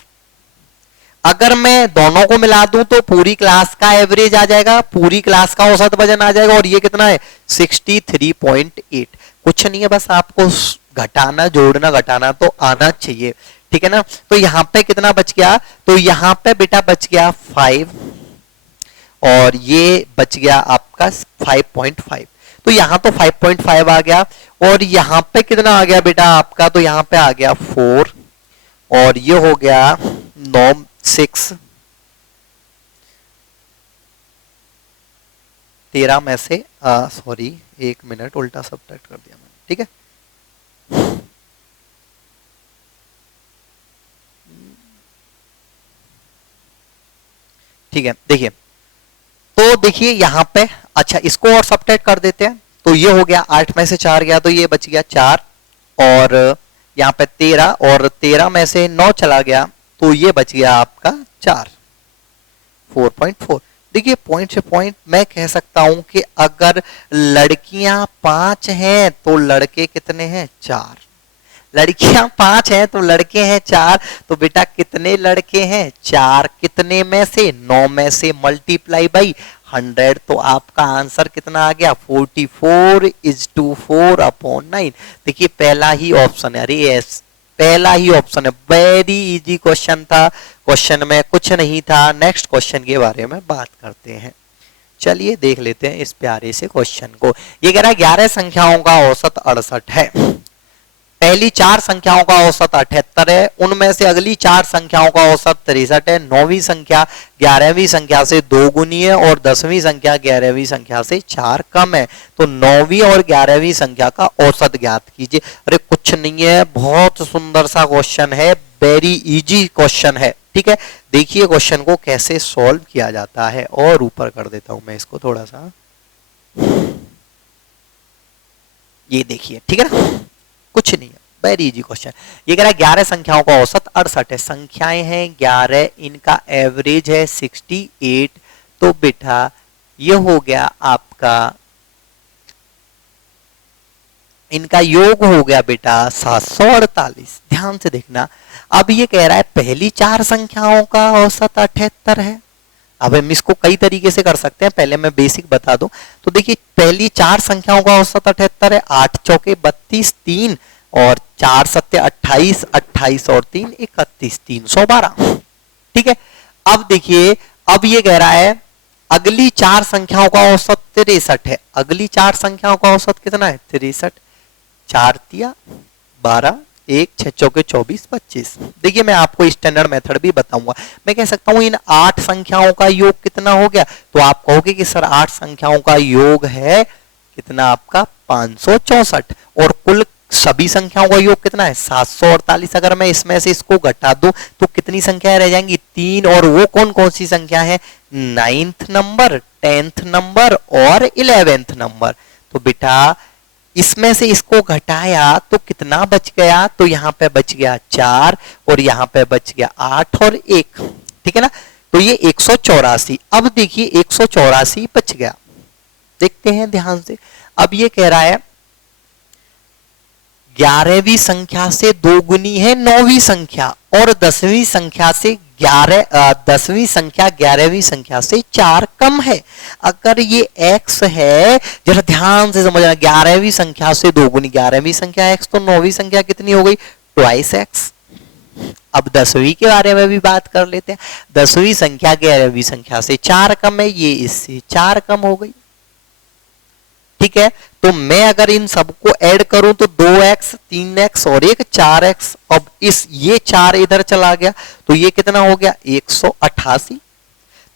अगर मैं दोनों को मिला दूं तो पूरी क्लास का एवरेज आ जाएगा, पूरी क्लास का औसत वजन आ जाएगा, और ये कितना है 63.8। कुछ नहीं है, बस आपको घटाना जोड़ना घटाना तो आना चाहिए, ठीक है ना। तो यहां पे कितना बच गया, तो यहां पे बेटा बच गया 5 और ये बच गया आपका 5.5। तो यहां तो 5.5 आ गया, और यहां पे कितना आ गया बेटा आपका, तो यहां पे आ गया 4 और ये हो गया 9 6 13 में से सॉरी 1 मिनट उल्टा सब्ट्रैक्ट कर दिया मैंने, ठीक है। ठीक है, देखिए तो देखिए यहां पे, अच्छा इसको और सब्ट्रैक्ट कर देते हैं, तो ये हो गया 8 में से 4 गया तो ये बच गया 4, और यहां पे 13 और 13 में से 9 चला गया तो ये बच गया आपका 4 4.4। देखिए पॉइंट से पॉइंट मैं कह सकता हूं कि अगर लड़कियां 5 हैं तो लड़के कितने हैं 4, लड़कियां 5 हैं तो लड़के हैं 4, तो बेटा कितने लड़के हैं 4, कितने में से 9 में से मल्टीप्लाई बाई 100, तो आपका आंसर कितना आ गया 44:4/9। देखिए पहला ही ऑप्शन है, अरे यस पहला ही ऑप्शन है, वेरी इजी क्वेश्चन था, क्वेश्चन में कुछ नहीं था। नेक्स्ट क्वेश्चन के बारे में बात करते हैं, चलिए देख लेते हैं इस प्यारे से क्वेश्चन को। ये कह रहा है 11 संख्याओं का औसत 68 है, पहली 4 संख्याओं का औसत 78 है, उनमें से अगली 4 संख्याओं का औसत 63 है, 9वीं संख्या 11वीं संख्या से 2 गुनी है और 10वीं संख्या 11वीं संख्या से 4 कम है, तो 9वीं और 11वीं संख्या का औसत ज्ञात कीजिए। अरे कुछ नहीं है, बहुत सुंदर सा क्वेश्चन है, वेरी इजी क्वेश्चन है, ठीक है। देखिए क्वेश्चन को कैसे सॉल्व किया जाता है, और ऊपर कर देता हूं मैं इसको थोड़ा सा, ये देखिए, ठीक है ना, कुछ नहीं है, वेरी इजी क्वेश्चन। ये कह रहा है 11 संख्याओं का औसत 68 है, संख्याएं हैं 11, इनका एवरेज है 68, तो बेटा ये हो गया आपका इनका योग हो गया बेटा 748। ध्यान से देखना, अब ये कह रहा है पहली चार संख्याओं का औसत 78 है। अब हम इसको कई तरीके से कर सकते हैं, पहले मैं बेसिक बता दूं। तो देखिए पहली चार संख्याओं का औसत 78 है, 8 चौके 32, 3 और 4 सत्ते 28, 28 और 3 31, 312। ठीक है, अब देखिए अब ये कह रहा है अगली चार संख्याओं का औसत 63 है। अगली चार संख्याओं का औसत कितना है? 63। 4 तिया 12, 1 6 चौके 24, 25। देखिए मैं आपको स्टैंडर्ड मेथड भी बताऊंगा। मैं कह सकता हूं इन 8 संख्याओं का योग कितना हो गया, तो आप कहोगे कि सर 8 संख्याओं का योग है कितना आपका 564, और कुल सभी संख्याओं का योग कितना है 748। अगर मैं इसमें से इसको घटा दूं तो कितनी संख्याएं रह जाएंगी? 3, और वो कौन कौन सी संख्या है? 9th नंबर, 10th नंबर और 11th नंबर। तो बेटा इसमें से इसको घटाया तो कितना बच गया? तो यहां पे बच गया 4 और यहां पे बच गया 8 और 1। ठीक है ना, तो ये 184। अब देखिए 184 बच गया, देखते हैं ध्यान से। अब ये कह रहा है 11वीं संख्या से 2 गुनी है 9वीं संख्या, और 10वीं संख्या से 10वीं संख्या 11वीं संख्या से 4 कम है। अगर ये x है, जरा ध्यान से समझना, 11वीं संख्या से 2 गुनी 11वीं संख्या x, तो 9वीं संख्या कितनी हो गई? Twice x। अब 10वीं के बारे में भी बात कर लेते हैं। 10वीं संख्या 11वीं संख्या से 4 कम है, ये इससे 4 कम हो गई। ठीक है, तो मैं अगर इन सबको ऐड करूं तो 2x, 3x और एक 4x। अब इस ये 4 इधर चला गया तो ये कितना हो गया? 188।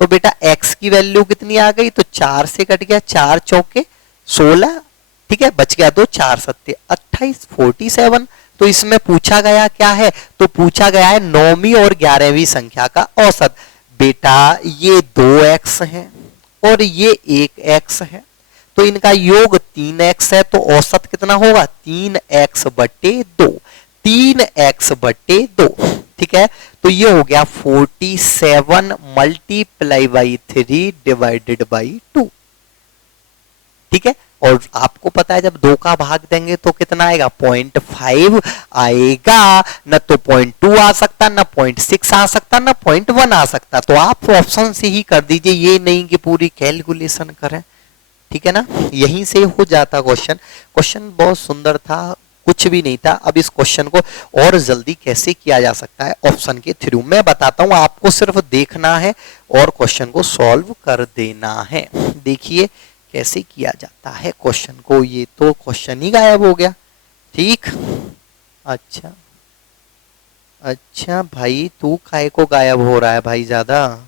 तो बेटा x की वैल्यू कितनी आ गई? तो 4 से कट गया, 4 चौके 16। ठीक है, बच गया 2, 4 सत्ते 28, 47। तो इसमें पूछा गया क्या है? तो पूछा गया है 9वीं और 11वीं संख्या का औसत। बेटा ये 2x है और ये 1x है, तो इनका योग 3x है, तो औसत कितना होगा? 3x बटे 2, 3x बटे 2। ठीक है, तो ये हो गया 47 मल्टीप्लाई बाई 3 डिवाइडेड बाई 2। ठीक है, और आपको पता है जब 2 का भाग देंगे तो कितना आएगा? 0.5 आएगा, न तो 0.2 आ सकता, न 0.6 आ सकता, न 0.1 आ सकता। तो आप ऑप्शन से ही कर दीजिए, ये नहीं कि पूरी कैलकुलेशन करें। ठीक है ना, यहीं से हो जाता क्वेश्चन। क्वेश्चन बहुत सुंदर था, कुछ भी नहीं था। अब इस क्वेश्चन को और जल्दी कैसे किया जा सकता है ऑप्शन के थ्रू मैं बताता हूं, आपको सिर्फ देखना है और क्वेश्चन को सॉल्व कर देना है। देखिए कैसे किया जाता है क्वेश्चन को। ये तो क्वेश्चन ही गायब हो गया। ठीक, अच्छा भाई तू काहे को गायब हो रहा है भाई ज्यादा?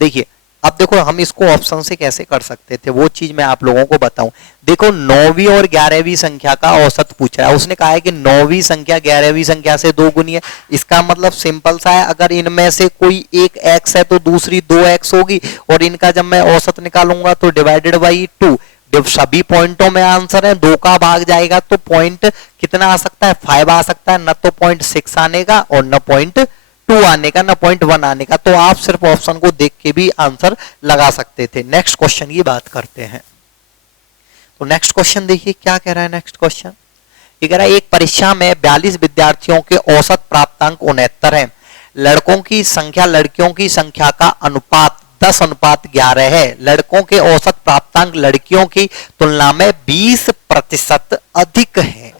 देखिए अब देखो हम इसको ऑप्शन से कैसे कर सकते थे, वो चीज मैं आप लोगों को बताऊं। देखो 9वीं और 11वीं संख्या का औसत पूछ रहा है। उसने कहा है कि 9वीं संख्या 11वीं संख्या से 2 गुनी है। इसका मतलब सिंपल सा है, अगर इनमें से कोई एक x है तो दूसरी 2x होगी, और इनका जब मैं औसत निकालूंगा तो डिवाइडेड बाई 2। जब सभी पॉइंटों में आंसर है, 2 का भाग जाएगा तो पॉइंट कितना आ सकता है? 5 आ सकता है, न तो 0.6 आने का और न 0.2 आने का, न 0.1 आने का। तो आप सिर्फ ऑप्शन को देख के भी आंसर लगा सकते थे। नेक्स्ट क्वेश्चन की बात करते हैं। तो नेक्स्ट क्वेश्चन देखिए क्या कह रहा है। नेक्स्ट क्वेश्चन ये कह रहा है एक परीक्षा में 42 विद्यार्थियों के औसत प्राप्तांक 69 है। लड़कों की संख्या लड़कियों की संख्या का अनुपात 10:11 है। लड़कों के औसत प्राप्तांक लड़कियों की तुलना में 20% अधिक है।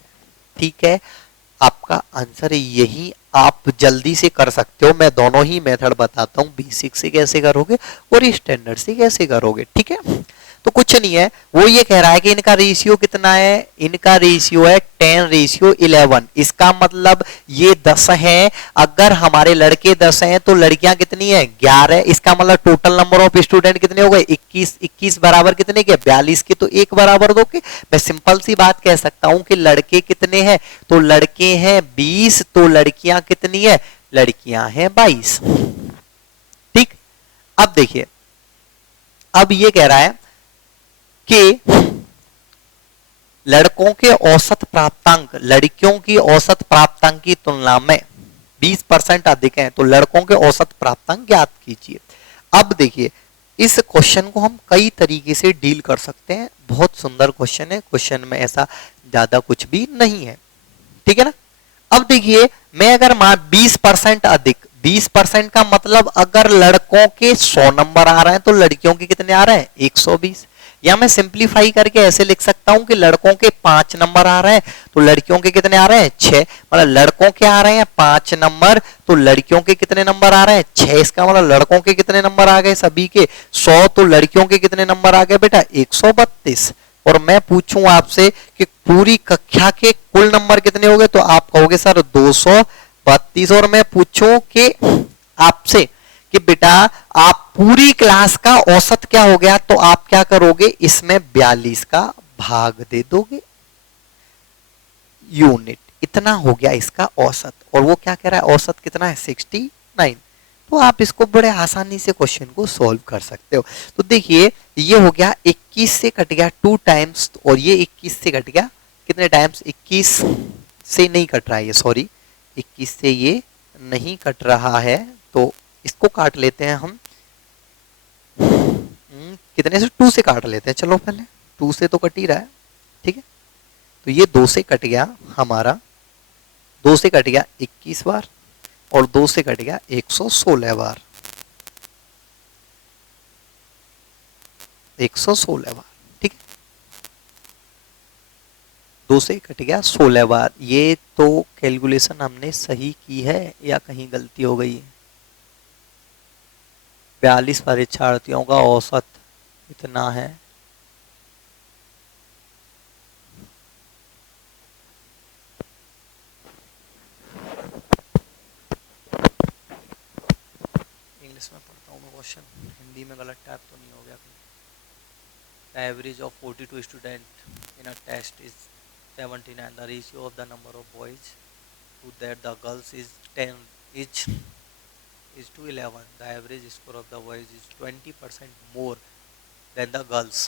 ठीक है, आपका आंसर यही आप जल्दी से कर सकते हो। मैं दोनों ही मेथड बताता हूं, बेसिक से कैसे करोगे और स्टैंडर्ड से कैसे करोगे। ठीक है, तो कुछ नहीं है, वो ये कह रहा है कि इनका रेशियो कितना है? इनका रेशियो है 10:11। इसका मतलब ये 10 है। अगर हमारे लड़के 10 हैं तो लड़कियां कितनी है? 11। इसका मतलब टोटल नंबर ऑफ स्टूडेंट कितने हो गए? 21। 21 बराबर कितने के? 42 के, तो 1 बराबर 2 के। मैं सिंपल सी बात कह सकता हूं कि लड़के कितने हैं? तो लड़के हैं 20, तो लड़कियां कितनी है? लड़कियां हैं 22। ठीक, अब देखिए अब ये कह रहा है कि लड़कों के औसत प्राप्तांक लड़कियों की औसत प्राप्तांक की तुलना में 20% अधिक हैं, तो लड़कों के औसत प्राप्तांक ज्ञात कीजिए। अब देखिए इस क्वेश्चन को हम कई तरीके से डील कर सकते हैं, बहुत सुंदर क्वेश्चन है, क्वेश्चन में ऐसा ज्यादा कुछ भी नहीं है, ठीक है ना। अब देखिए, मैं अगर 20% अधिक, 20% का मतलब अगर लड़कों के 100 नंबर आ रहे हैं तो लड़कियों के कितने आ रहे हैं 120, या मैं सिंप्लीफाई करके ऐसे लिख सकता हूं कि लड़कों के 5 नंबर आ रहे हैं तो लड़कियों के कितने आ रहे हैं 6, मतलब लड़कों के आ रहे हैं 5 नंबर तो लड़कियों के कितने नंबर आ रहे हैं 6, इसका मतलब लड़कों के कितने नंबर आ गए सभी के 100, तो लड़कियों के कितने नंबर आ गए बेटा 132। और मैं पूछूं आपसे कि पूरी कक्षा के कुल नंबर कितने हो गए, तो आप कहोगे सर 232, और मैं पूछूं कि आपसे कि बेटा आप पूरी क्लास का औसत क्या हो गया, तो आप क्या करोगे, इसमें 42 का भाग दे दोगे, यूनिट इतना हो गया इसका औसत, और वो क्या कह रहा है औसत कितना है 69, तो आप इसको बड़े आसानी से क्वेश्चन को सॉल्व कर सकते हो। तो देखिए ये हो गया 21 से कट गया 2 टाइम्स, और ये 21 से कट गया कितने टाइम्स, 21 से नहीं कट रहा है ये, सॉरी 21 से ये नहीं कट रहा है, तो इसको काट लेते हैं हम, कितने से 2 से काट लेते हैं, चलो पहले 2 से तो कट ही रहा है, ठीक है। तो ये 2 से कट गया हमारा, 2 से कट गया 21 बार, और 2 से कट गया 116 बार, 116 बार, ठीक है। 2 से कट गया 16 बार, ये तो कैलकुलेशन हमने सही की है या कहीं गलती हो गई है। 42 परीक्षार्थियों का औसत इतना है, इंग्लिश में पढ़ता हूँ मैं क्वेश्चन, हिंदी में गलत टाइप तो नहीं हो गया कहीं। The average of 42 students in a test is 79. The ratio of the number of boys to that the girls is 10 is to 11. The average score of the boys is 20% more than the girls.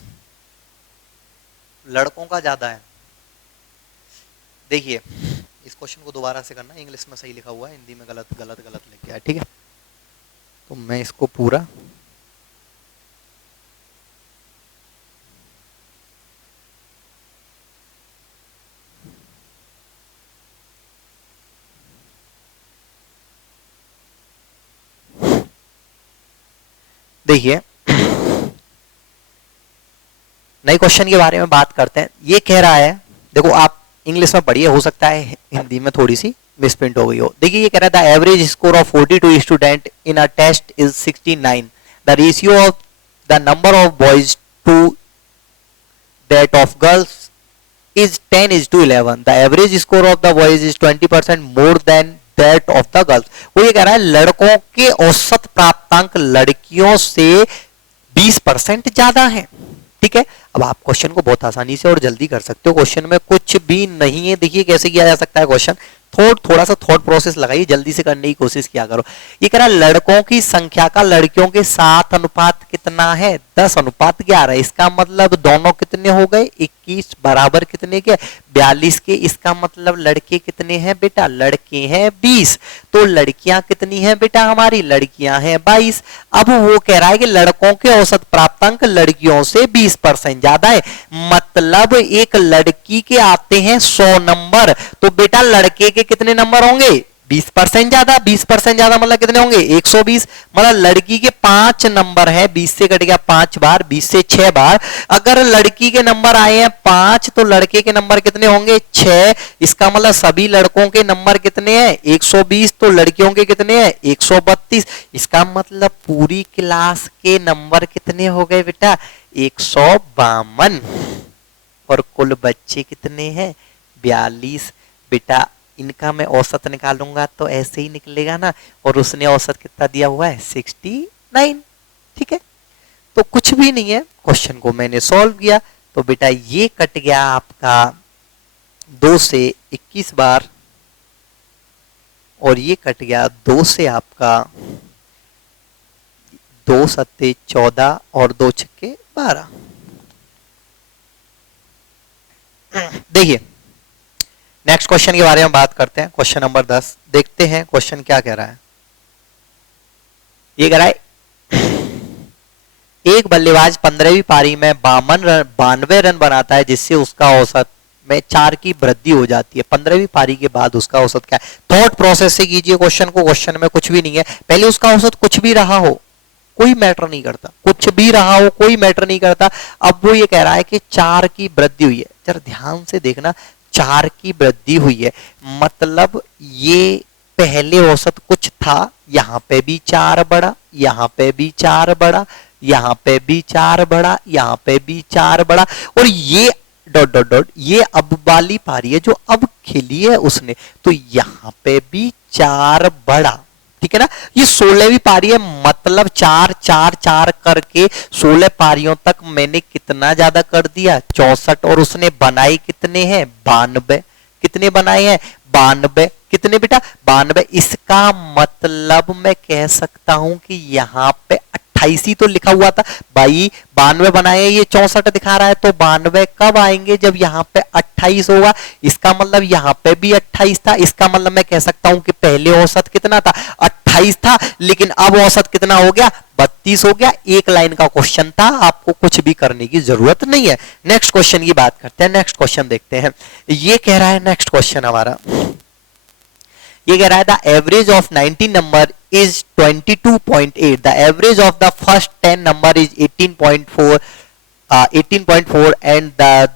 लड़कों का ज्यादा है। देखिए इस question को दोबारा से करना, इंग्लिश में सही लिखा हुआ है, हिंदी में गलत गलत गलत लिख गया है, ठीक है। तो मैं इसको पूरा देखिए नए क्वेश्चन के बारे में बात करते हैं। ये कह रहा है, देखो आप इंग्लिश में पढ़िए, हो सकता है हिंदी में थोड़ी सी मिसप्रिंट हो गई हो। देखिए ये कह रहा था average score of 42 student in a test is 69, the ratio of the number of boys to that of girls is 10:11. The average score of the boys is 20% more than that of the girls. वो ये कह रहा है लड़कों के औसत प्राप्तांक लड़कियों से 20% ज्यादा है, ठीक है। अब आप क्वेश्चन को बहुत आसानी से और जल्दी कर सकते हो, क्वेश्चन में कुछ भी नहीं है। देखिए कैसे किया जा सकता है क्वेश्चन, थोड़ा सा थॉट प्रोसेस लगाइए, जल्दी से करने की कोशिश किया करो। ये कह रहा है लड़कों की संख्या का लड़कियों के साथ अनुपात कितना है 10:11। इसका मतलब दोनों कितने हो गए 21 बराबर कितने के 42 के। इसका मतलब लड़के कितने हैं बेटा, लड़के हैं 20, तो लड़कियां कितनी हैं बेटा, हमारी लड़कियां हैं 22। अब वो कह रहा है कि लड़कों के औसत प्राप्तांक लड़कियों से 20% ज्यादा है, मतलब एक लड़की के आते हैं 100 नंबर, तो बेटा लड़के के कितने नंबर होंगे 20% ज्यादा। 20% ज्यादा मतलब कितने होंगे 120, मतलब लड़की के 5 नंबर है, 20 से कट गया 5 बार, 20 से 6 बार। अगर लड़की के नंबर आए हैं 5 तो लड़के के नंबर कितने होंगे 6। इसका मतलब सभी लड़कों के नंबर कितने हैं 120, तो लड़कियों के कितने हैं 132। इसका मतलब पूरी क्लास के नंबर कितने हो गए बेटा 152, और कुल बच्चे कितने हैं 42। बेटा इनका मैं औसत निकालूंगा तो ऐसे ही निकलेगा ना, और उसने औसत कितना दिया हुआ है 69, ठीक है। तो कुछ भी नहीं है, क्वेश्चन को मैंने सॉल्व किया, तो बेटा ये कट गया आपका 2 से 21 बार, और ये कट गया 2 से आपका 2 सत्ते 14 और 2 छक्के 12। देखिए नेक्स्ट क्वेश्चन के बारे में बात करते हैं, क्वेश्चन नंबर 10। देखते हैं क्वेश्चन क्या कह रहा है। ये कह रहा है एक बल्लेबाज 15वीं पारी में 92 रन बनाता है जिससे उसका औसत में 4 की वृद्धि हो जाती है। 15वीं पारी के बाद उसका औसत क्या है? थॉट प्रोसेस से कीजिए क्वेश्चन को, क्वेश्चन में कुछ भी नहीं है। पहले उसका औसत कुछ भी रहा हो कोई मैटर नहीं करता, कुछ भी रहा हो कोई मैटर नहीं करता। अब वो ये कह रहा है कि 4 की वृद्धि हुई है। जरा ध्यान से देखना, 4 की वृद्धि हुई है मतलब ये पहले औसत कुछ था, यहां पे भी 4 बढ़ा, यहां पे भी 4 बढ़ा, यहां पे भी 4 बढ़ा, यहां पे भी 4 बढ़ा, और ये डॉट डॉट डॉट ये अब वाली पारी है जो अब खेली है उसने, तो यहां पे भी 4 बढ़ा। ठीक है ना, ये 16वीं पारी है मतलब 4 4 4 करके 16 पारियों तक मैंने कितना ज्यादा कर दिया? 64। और उसने बनाए कितने हैं? 92। कितने बनाए हैं? 92। कितने बेटा? 92। इसका मतलब मैं कह सकता हूं कि यहां पे 28 ही तो लिखा हुआ था भाई, 92 बनाए, ये 64 दिखा रहा है, तो 92 कब आएंगे? जब यहाँ पे 28 होगा। इसका मतलब यहाँ पे भी 28 था। इसका मतलब मैं कह सकता हूं कि पहले औसत कितना था? 28 था, लेकिन अब औसत कितना हो गया? 32 हो गया। एक लाइन का क्वेश्चन था, आपको कुछ भी करने की जरूरत नहीं है। नेक्स्ट क्वेश्चन की बात करते हैं, नेक्स्ट क्वेश्चन देखते हैं। ये कह रहा है नेक्स्ट क्वेश्चन हमारा, ये कह रहा है the average of 19 number is 22.8, the average of the first 10 number is 18.4 and the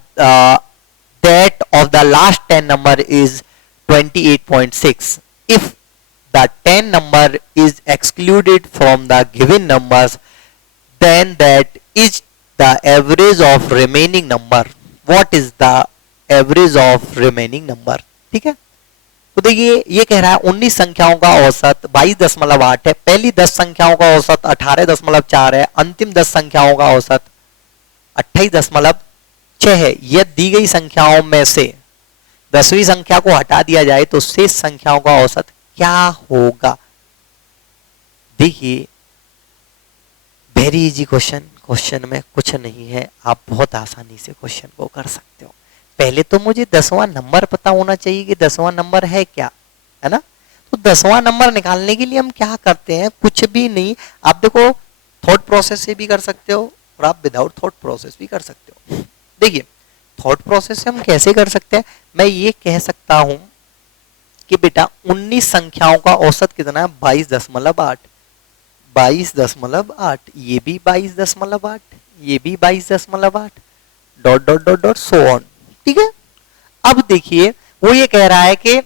that of the last 10 number is 28.6. If the 10 number is excluded from the given numbers, then that is the average of remaining number. What is the average of remaining number? ठीक है, तो देखिए ये कह रहा है 19 संख्याओं का औसत 22.8 है, पहली 10 संख्याओं का औसत 18.4 है, अंतिम 10 संख्याओं का औसत 28.6 है। यह दी गई संख्याओं में से 10वीं संख्या को हटा दिया जाए तो शेष संख्याओं का औसत क्या होगा? देखिए वेरी इजी क्वेश्चन, क्वेश्चन में कुछ नहीं है, आप बहुत आसानी से क्वेश्चन को कर सकते हो। पहले तो मुझे 10वां नंबर पता होना चाहिए कि 10वां नंबर है क्या, है ना। तो 10वां नंबर निकालने के लिए हम क्या करते हैं? कुछ भी नहीं, आप देखो थॉट प्रोसेस से भी कर सकते हो और आप विदाउट थॉट प्रोसेस भी कर सकते हो। देखिए थॉट प्रोसेस से हम कैसे कर सकते हैं? मैं ये कह सकता हूं कि बेटा 19 संख्याओं का औसत कितना है? 22.8, 22.8, ये भी 22.8, ये भी 22.8, dot dot dot dot so on. ठीक है, अब देखिए वो ये कह रहा है कि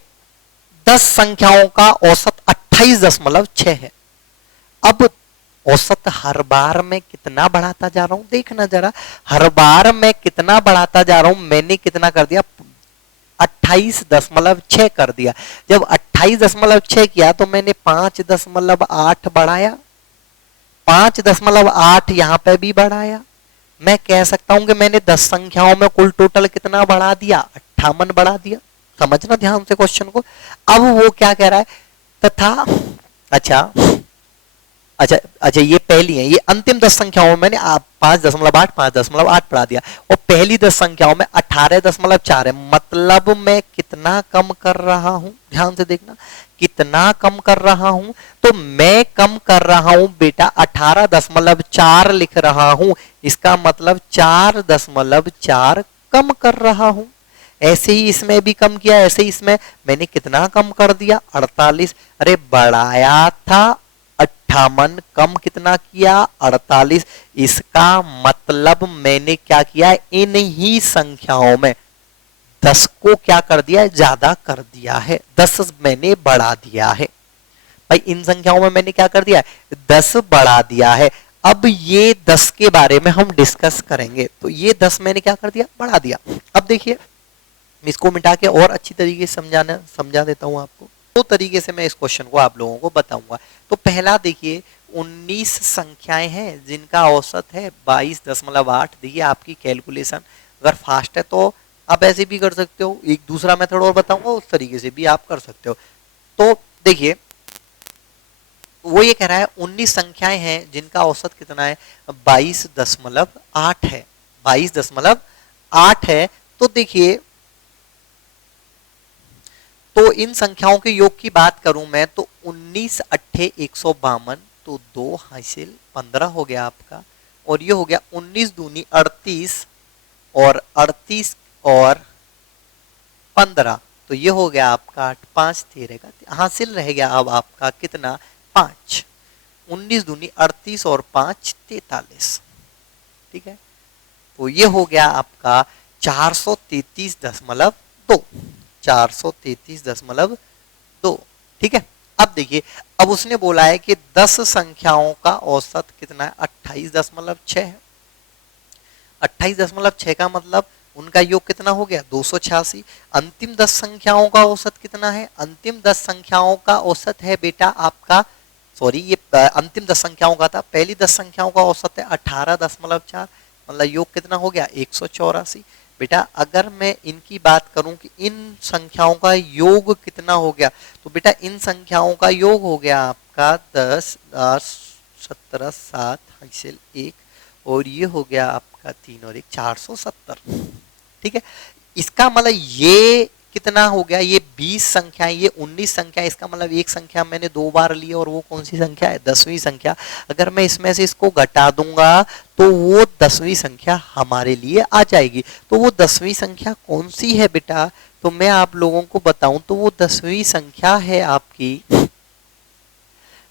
10 संख्याओं का औसत 28.6 है। अब औसत हर बार मैं कितना बढ़ाता जा रहा हूं, देखना जरा, हर बार मैं कितना बढ़ाता जा रहा हूं। मैंने कितना कर दिया? 28.6 कर दिया। जब 28.6 किया तो मैंने 5.8 बढ़ाया, 5.8 यहां पे भी बढ़ाया। मैं कह सकता हूं कि मैंने 10 संख्याओं में कुल टोटल कितना बढ़ा दिया? 58 बढ़ा दिया। समझना ध्यान से क्वेश्चन को। अब वो क्या कह रहा है? तथा अच्छा ये पहली है, ये अंतिम 10 संख्याओं में मैंने 5.8 बढ़ा दिया, और पहली 10 संख्याओं में 18.4 है। मतलब मैं कितना कम कर रहा हूं? ध्यान से देखना, कितना कम कर रहा हूं? तो मैं कम कर रहा हूं बेटा 18.4 लिख रहा हूं। इसका मतलब 4.4 कम कर रहा हूं। ऐसे ही इसमें भी कम किया, ऐसे ही इसमें मैंने कितना कम कर दिया? 48। अरे बढ़ाया था 58, कम कितना किया? 48। इसका मतलब मैंने क्या किया? इन ही संख्याओं में 10 को क्या कर दिया है? ज्यादा कर दिया है, 10 मैंने बढ़ा दिया है। भाई इन संख्याओं में मैंने क्या कर दिया है? 10 बढ़ा दिया है। अब ये 10 के बारे में हम डिस्कस करेंगे, तो ये 10 मैंने क्या कर दिया? बढ़ा दिया। अब देखिए इसको मिटा के और अच्छी तरीके से समझा देता हूं आपको। दो तरीके से मैं इस क्वेश्चन को आप लोगों को बताऊंगा। तो पहला देखिए 19 संख्याएं हैं जिनका औसत है 22.8। देखिए आपकी कैलकुलेशन अगर फास्ट है तो आप ऐसे भी कर सकते हो, एक दूसरा मेथड और बताऊंगा, उस तरीके से भी आप कर सकते हो। तो देखिए वो ये कह रहा है 19 संख्याएं हैं जिनका औसत कितना है? 22.8 है, 22.8 है। तो देखिए तो इन संख्याओं के योग की बात करूं मैं तो 19 अट्ठे 152, तो 2 हासिल 15 हो गया आपका, और ये हो गया 19 दूनी 38 और 38 और 15, तो ये हो गया आपका 5 13 का हासिल रह गया अब आपका कितना 5। 19 दूनी 38 और 5 43, ठीक है, तो ये हो गया आपका 433.2, 433.2, ठीक है। अब देखिए, अब उसने बोला है कि 10 संख्याओं का औसत कितना है 28.6 है। 28.6 का मतलब उनका योग कितना हो गया 286। अंतिम 10 संख्याओं का औसत कितना है, अंतिम 10 संख्याओं का औसत है बेटा आपका, सॉरी ये अंतिम 10 संख्याओं का था, पहली 10 संख्याओं का औसत है 18.4, मतलब योग कितना हो गया 184। बेटा अगर मैं इनकी बात करूं कि इन संख्याओं का योग कितना हो गया, तो बेटा इन संख्याओं का योग हो गया आपका 10 10 17 7 हासिल 1 और ये हो गया आपका 3 और 1 470, ठीक है। इसका मतलब ये कितना हो गया, ये 20 संख्या, ये 19 संख्या, इसका मतलब एक संख्या मैंने 2 बार ली और वो कौन सी संख्या है 10वीं संख्या। अगर मैं इसमें से इसको घटा दूंगा तो वो 10वीं संख्या हमारे लिए आ जाएगी। तो वो 10वीं संख्या कौन सी है बेटा, तो मैं आप लोगों को बताऊं तो वो 10वीं संख्या है आपकी,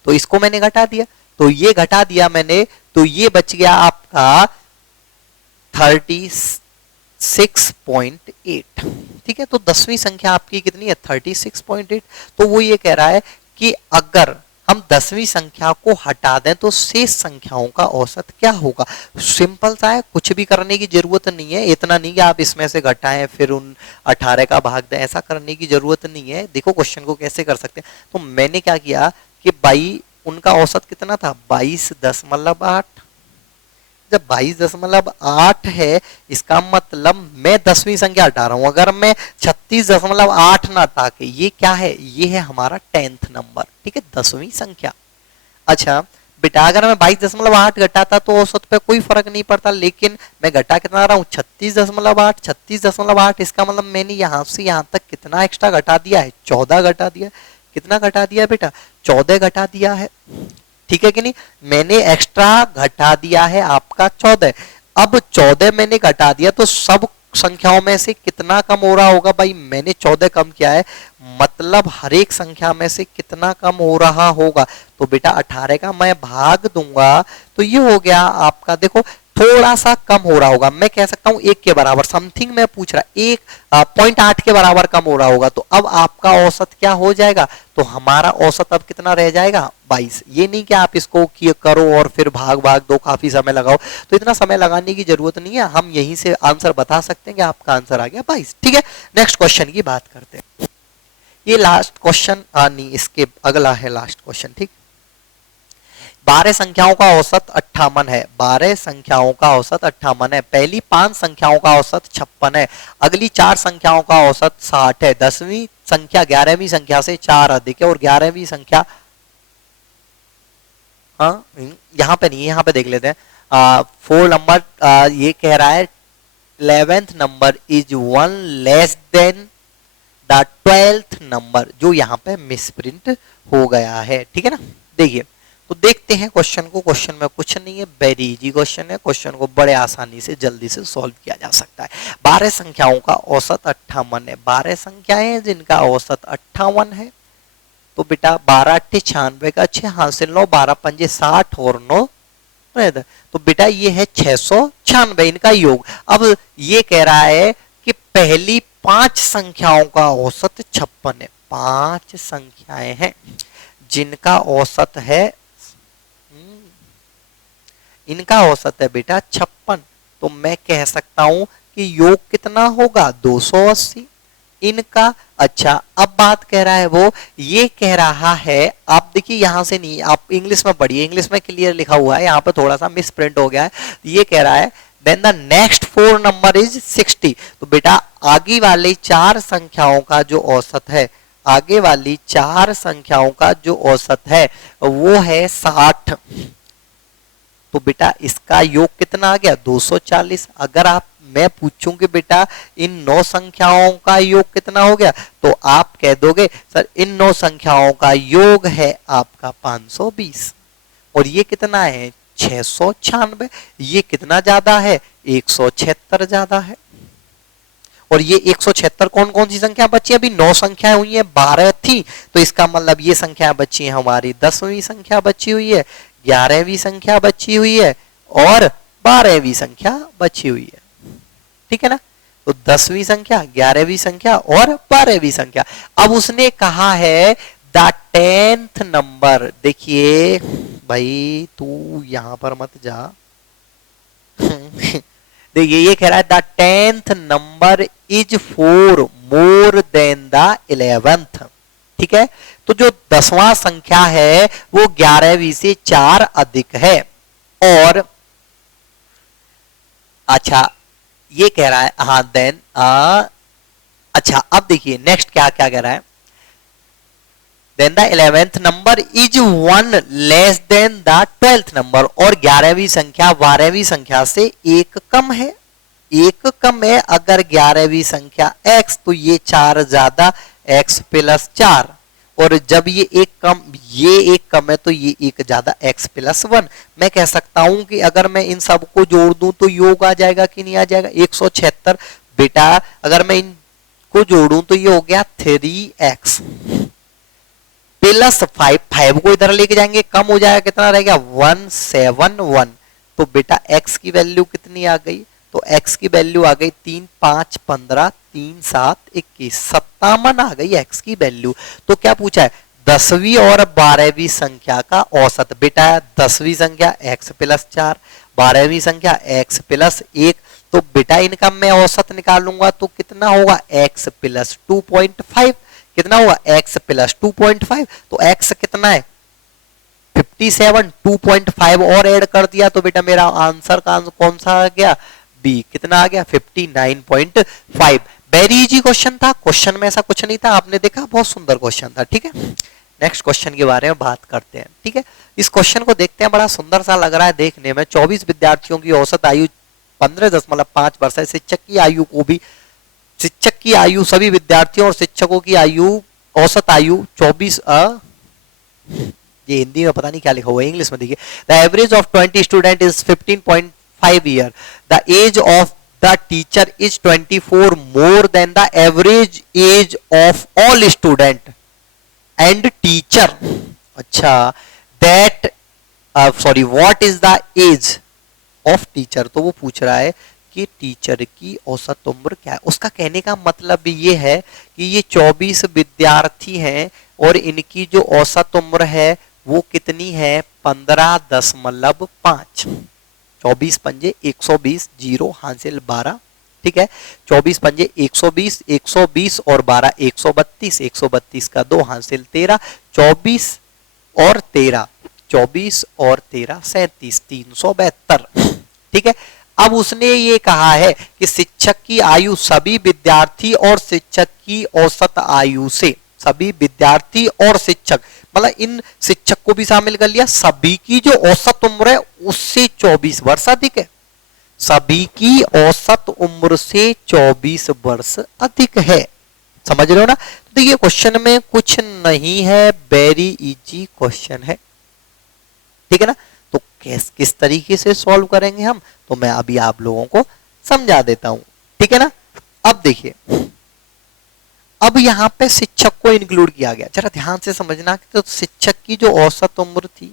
तो इसको मैंने घटा दिया, तो ये घटा दिया मैंने, तो ये बच गया आपका 36.8, ठीक है। तो 10वीं संख्या आपकी कितनी है 36.8। तो वो ये कह रहा है कि अगर हम 10वीं संख्या को हटा दें तो शेष संख्याओं का औसत क्या होगा। सिंपल सा है, कुछ भी करने की जरूरत नहीं है, इतना नहीं कि आप इसमें से घटाएं फिर उन 18 का भाग दें, ऐसा करने की जरूरत नहीं है। देखो क्वेश्चन को कैसे कर सकते हैं, तो मैंने क्या किया कि भाई उनका औसत कितना था 22.8, जब 22.8 है इसका मतलब मैं 10वीं संख्या हटा रहा हूं। अगर मैं 36.8 ना हटा के, ये क्या है, ये है हमारा 10th नंबर, ठीक है, 10वीं संख्या। अच्छा बेटा अगर मैं 22.8 घटाता तो औसत पे कोई फर्क नहीं पड़ता, लेकिन मैं घटा कितना रहा हूं 36.8, 36.8, इसका मतलब मैंने यहां से यहां तक कितना एक्स्ट्रा घटा दिया है 14 घटा दिया। कितना घटा दिया बेटा 14 घटा दिया है, ठीक है कि नहीं, मैंने एक्स्ट्रा घटा दिया है आपका 14। अब 14 मैंने घटा दिया तो सब संख्याओं में से कितना कम हो रहा होगा, भाई मैंने 14 कम किया है, मतलब हर एक संख्या में से कितना कम हो रहा होगा, तो बेटा 18 का मैं भाग दूंगा तो ये हो गया आपका, देखो थोड़ा सा कम हो रहा होगा, मैं कह सकता हूं 1 के बराबर समथिंग मैं पूछ रहा 1.8 के बराबर कम हो रहा होगा, तो अब आपका औसत क्या हो जाएगा, तो हमारा औसत अब कितना रह जाएगा 22। ये नहीं कि आप इसको करो और फिर भाग भाग दो काफी समय लगाओ, तो इतना समय लगाने की जरूरत नहीं है, हम यहीं से आंसर बता सकते हैं कि आपका आंसर आ गया 22, ठीक है। नेक्स्ट क्वेश्चन की बात करते हैं, ये लास्ट क्वेश्चन नहीं इसके अगला है लास्ट क्वेश्चन, ठीक। 12 संख्याओं का औसत 58 है, 12 संख्याओं का औसत 58 है, पहली 5 संख्याओं का औसत 56 है, अगली 4 संख्याओं का औसत 60 है, 10वीं संख्या 11वीं संख्या से 4 अधिक है और 11वीं संख्या, हाँ यहाँ पे नहीं, यहाँ पे देख लेते हैं 4 नंबर, ये कह रहा है 11th number is 1 less than the 12th number, जो यहाँ पे मिसप्रिंट हो गया है, ठीक है ना। देखिए तो देखते हैं क्वेश्चन को, क्वेश्चन में कुछ नहीं है, वेरी इजी क्वेश्चन है, क्वेश्चन को बड़े आसानी से जल्दी से सॉल्व किया जा सकता है। 12 संख्याओं का औसत 58 है, 12 संख्याएं हैं जिनका औसत 58 है, तो बेटा 12 8 96 का 6 हासिल 9, 12 पंजे 60 और 9, तो बेटा ये है 696 इनका योग। अब ये कह रहा है कि पहली 5 संख्याओं का औसत 56 है, 5 संख्याएं हैं जिनका औसत है, इनका औसत है बेटा 56, तो मैं कह सकता हूं कि योग कितना होगा 280 इनका। अच्छा अब बात कह रहा है वो, ये कह रहा है, आप देखिए यहां से नहीं, आप इंग्लिश में पढ़िए, इंग्लिश में क्लियर लिखा हुआ है, यहाँ पे थोड़ा सा मिस प्रिंट हो गया है। ये कह रहा है then the next 4 number is 60, तो बेटा आगे वाली 4 संख्याओं का जो औसत है, आगे वाली 4 संख्याओं का जो औसत है वो है 60, तो बेटा इसका योग कितना आ गया 240। अगर आप मैं पूछूं कि बेटा इन 9 संख्याओं का योग कितना हो गया, तो आप कह दोगे सर इन 9 संख्याओं का योग है आपका 520 और ये कितना है 696। ये कितना ज्यादा है? 176 ज्यादा है। और ये 176 कौन कौन सी संख्या बची? अभी 9 संख्याएं हुई है, 12 थी, तो इसका मतलब ये संख्या बची है हमारी 10वीं संख्या बची हुई है, 11वीं संख्या बची हुई है और 12वीं संख्या बची हुई है। ठीक है ना? तो 10वीं संख्या, 11वीं संख्या और 12वीं संख्या। अब उसने कहा है द 10th नंबर। देखिए भाई तू यहां पर मत जा। देखिए ये कह रहा है the 10th number is 4 more than the 11th। ठीक है, तो जो 10वां संख्या है वो 11वीं से 4 अधिक है। और अच्छा ये कह रहा है हाँ देन अच्छा अब देखिए नेक्स्ट क्या क्या कह रहा है, then the 11th number is 1 less than the 12th number. और 11वीं संख्या 12वीं संख्या से 1 कम है, 1 कम है। अगर 11वीं संख्या x तो ये 4 ज्यादा, x प्लस 4। और जब ये 1 कम है तो ये 1 ज्यादा, x प्लस 1। मैं कह सकता हूं कि अगर मैं इन सबको जोड़ दूं तो योग आ जाएगा कि नहीं आ जाएगा? 176। बेटा अगर मैं इनको जोड़ूं तो ये हो गया 3x प्लस 5। 5 को इधर लेके जाएंगे, कम हो जाएगा, कितना रहेगा? 171। तो बेटा x की वैल्यू कितनी आ गई? तो x की वैल्यू आ गई 3 5 15 3 7 21, 57 आ गई x की वैल्यू। तो क्या पूछा है? 10वीं और 12वीं संख्या का औसत। बेटा 10वीं संख्या x प्लस 4, 12वीं संख्या x प्लस 1। तो बेटा इनका मैं औसत निकालूंगा तो कितना होगा? x plus 2.5। कितना होगा? x plus 2.5। तो x कितना है? 57। 2.5 और ऐड कर दिया तो बेटा मेरा आंसर का कौन सा आ गया? बी। कितना आ गया? 59.5। वेरी इजी क्वेश्चन था, क्वेश्चन में ऐसा कुछ नहीं था, आपने देखा बहुत सुंदर क्वेश्चन था। ठीक है, नेक्स्ट क्वेश्चन के बारे में बात करते हैं। ठीक है, इस क्वेश्चन को देखते हैं, बड़ा सुंदर सा लग रहा है देखने में। 24 विद्यार्थियों की औसत आयु 15.5 वर्ष है। शिक्षक की आयु को भी, शिक्षक की आयु, सभी विद्यार्थियों और शिक्षकों की आयु, औसत आयु 24 ये हिंदी में पता नहीं क्या लिखा हुआ है, इंग्लिश में देखिए। The average of 20 student is 15.5 year. The age of the teacher is 24 more than the average age of all student and teacher. अच्छा, that sorry what is the age of teacher. तो वो पूछ रहा है कि teacher की औसत उम्र क्या है। उसका कहने का मतलब ये है कि ये 24 विद्यार्थी हैं और इनकी जो औसत उम्र है वो कितनी है? 15.5। 24 पंजे 120, 0 हासिल 12। ठीक है, 24 पंजे 120, 120 और 12 132, 132 का 2 हासिल 13, 24 और 13, 24 और 13 37, 372। ठीक है, अब उसने ये कहा है कि शिक्षक की आयु सभी विद्यार्थी और शिक्षक की औसत आयु से, सभी विद्यार्थी और शिक्षक मतलब इन शिक्षक को भी शामिल कर लिया, सभी की जो औसत उम्र है उससे 24 वर्ष अधिक है। सभी की औसत उम्र से 24 वर्ष अधिक है। समझ रहे हो ना? तो देखिए क्वेश्चन में कुछ नहीं है, वेरी इजी क्वेश्चन है। ठीक है ना? तो किस तरीके से सॉल्व करेंगे हम, तो मैं अभी आप लोगों को समझा देता हूं। ठीक है ना? अब देखिए, अब यहां पे शिक्षक को इंक्लूड किया गया। जरा ध्यान से समझना कि तो शिक्षक की जो औसत उम्र थी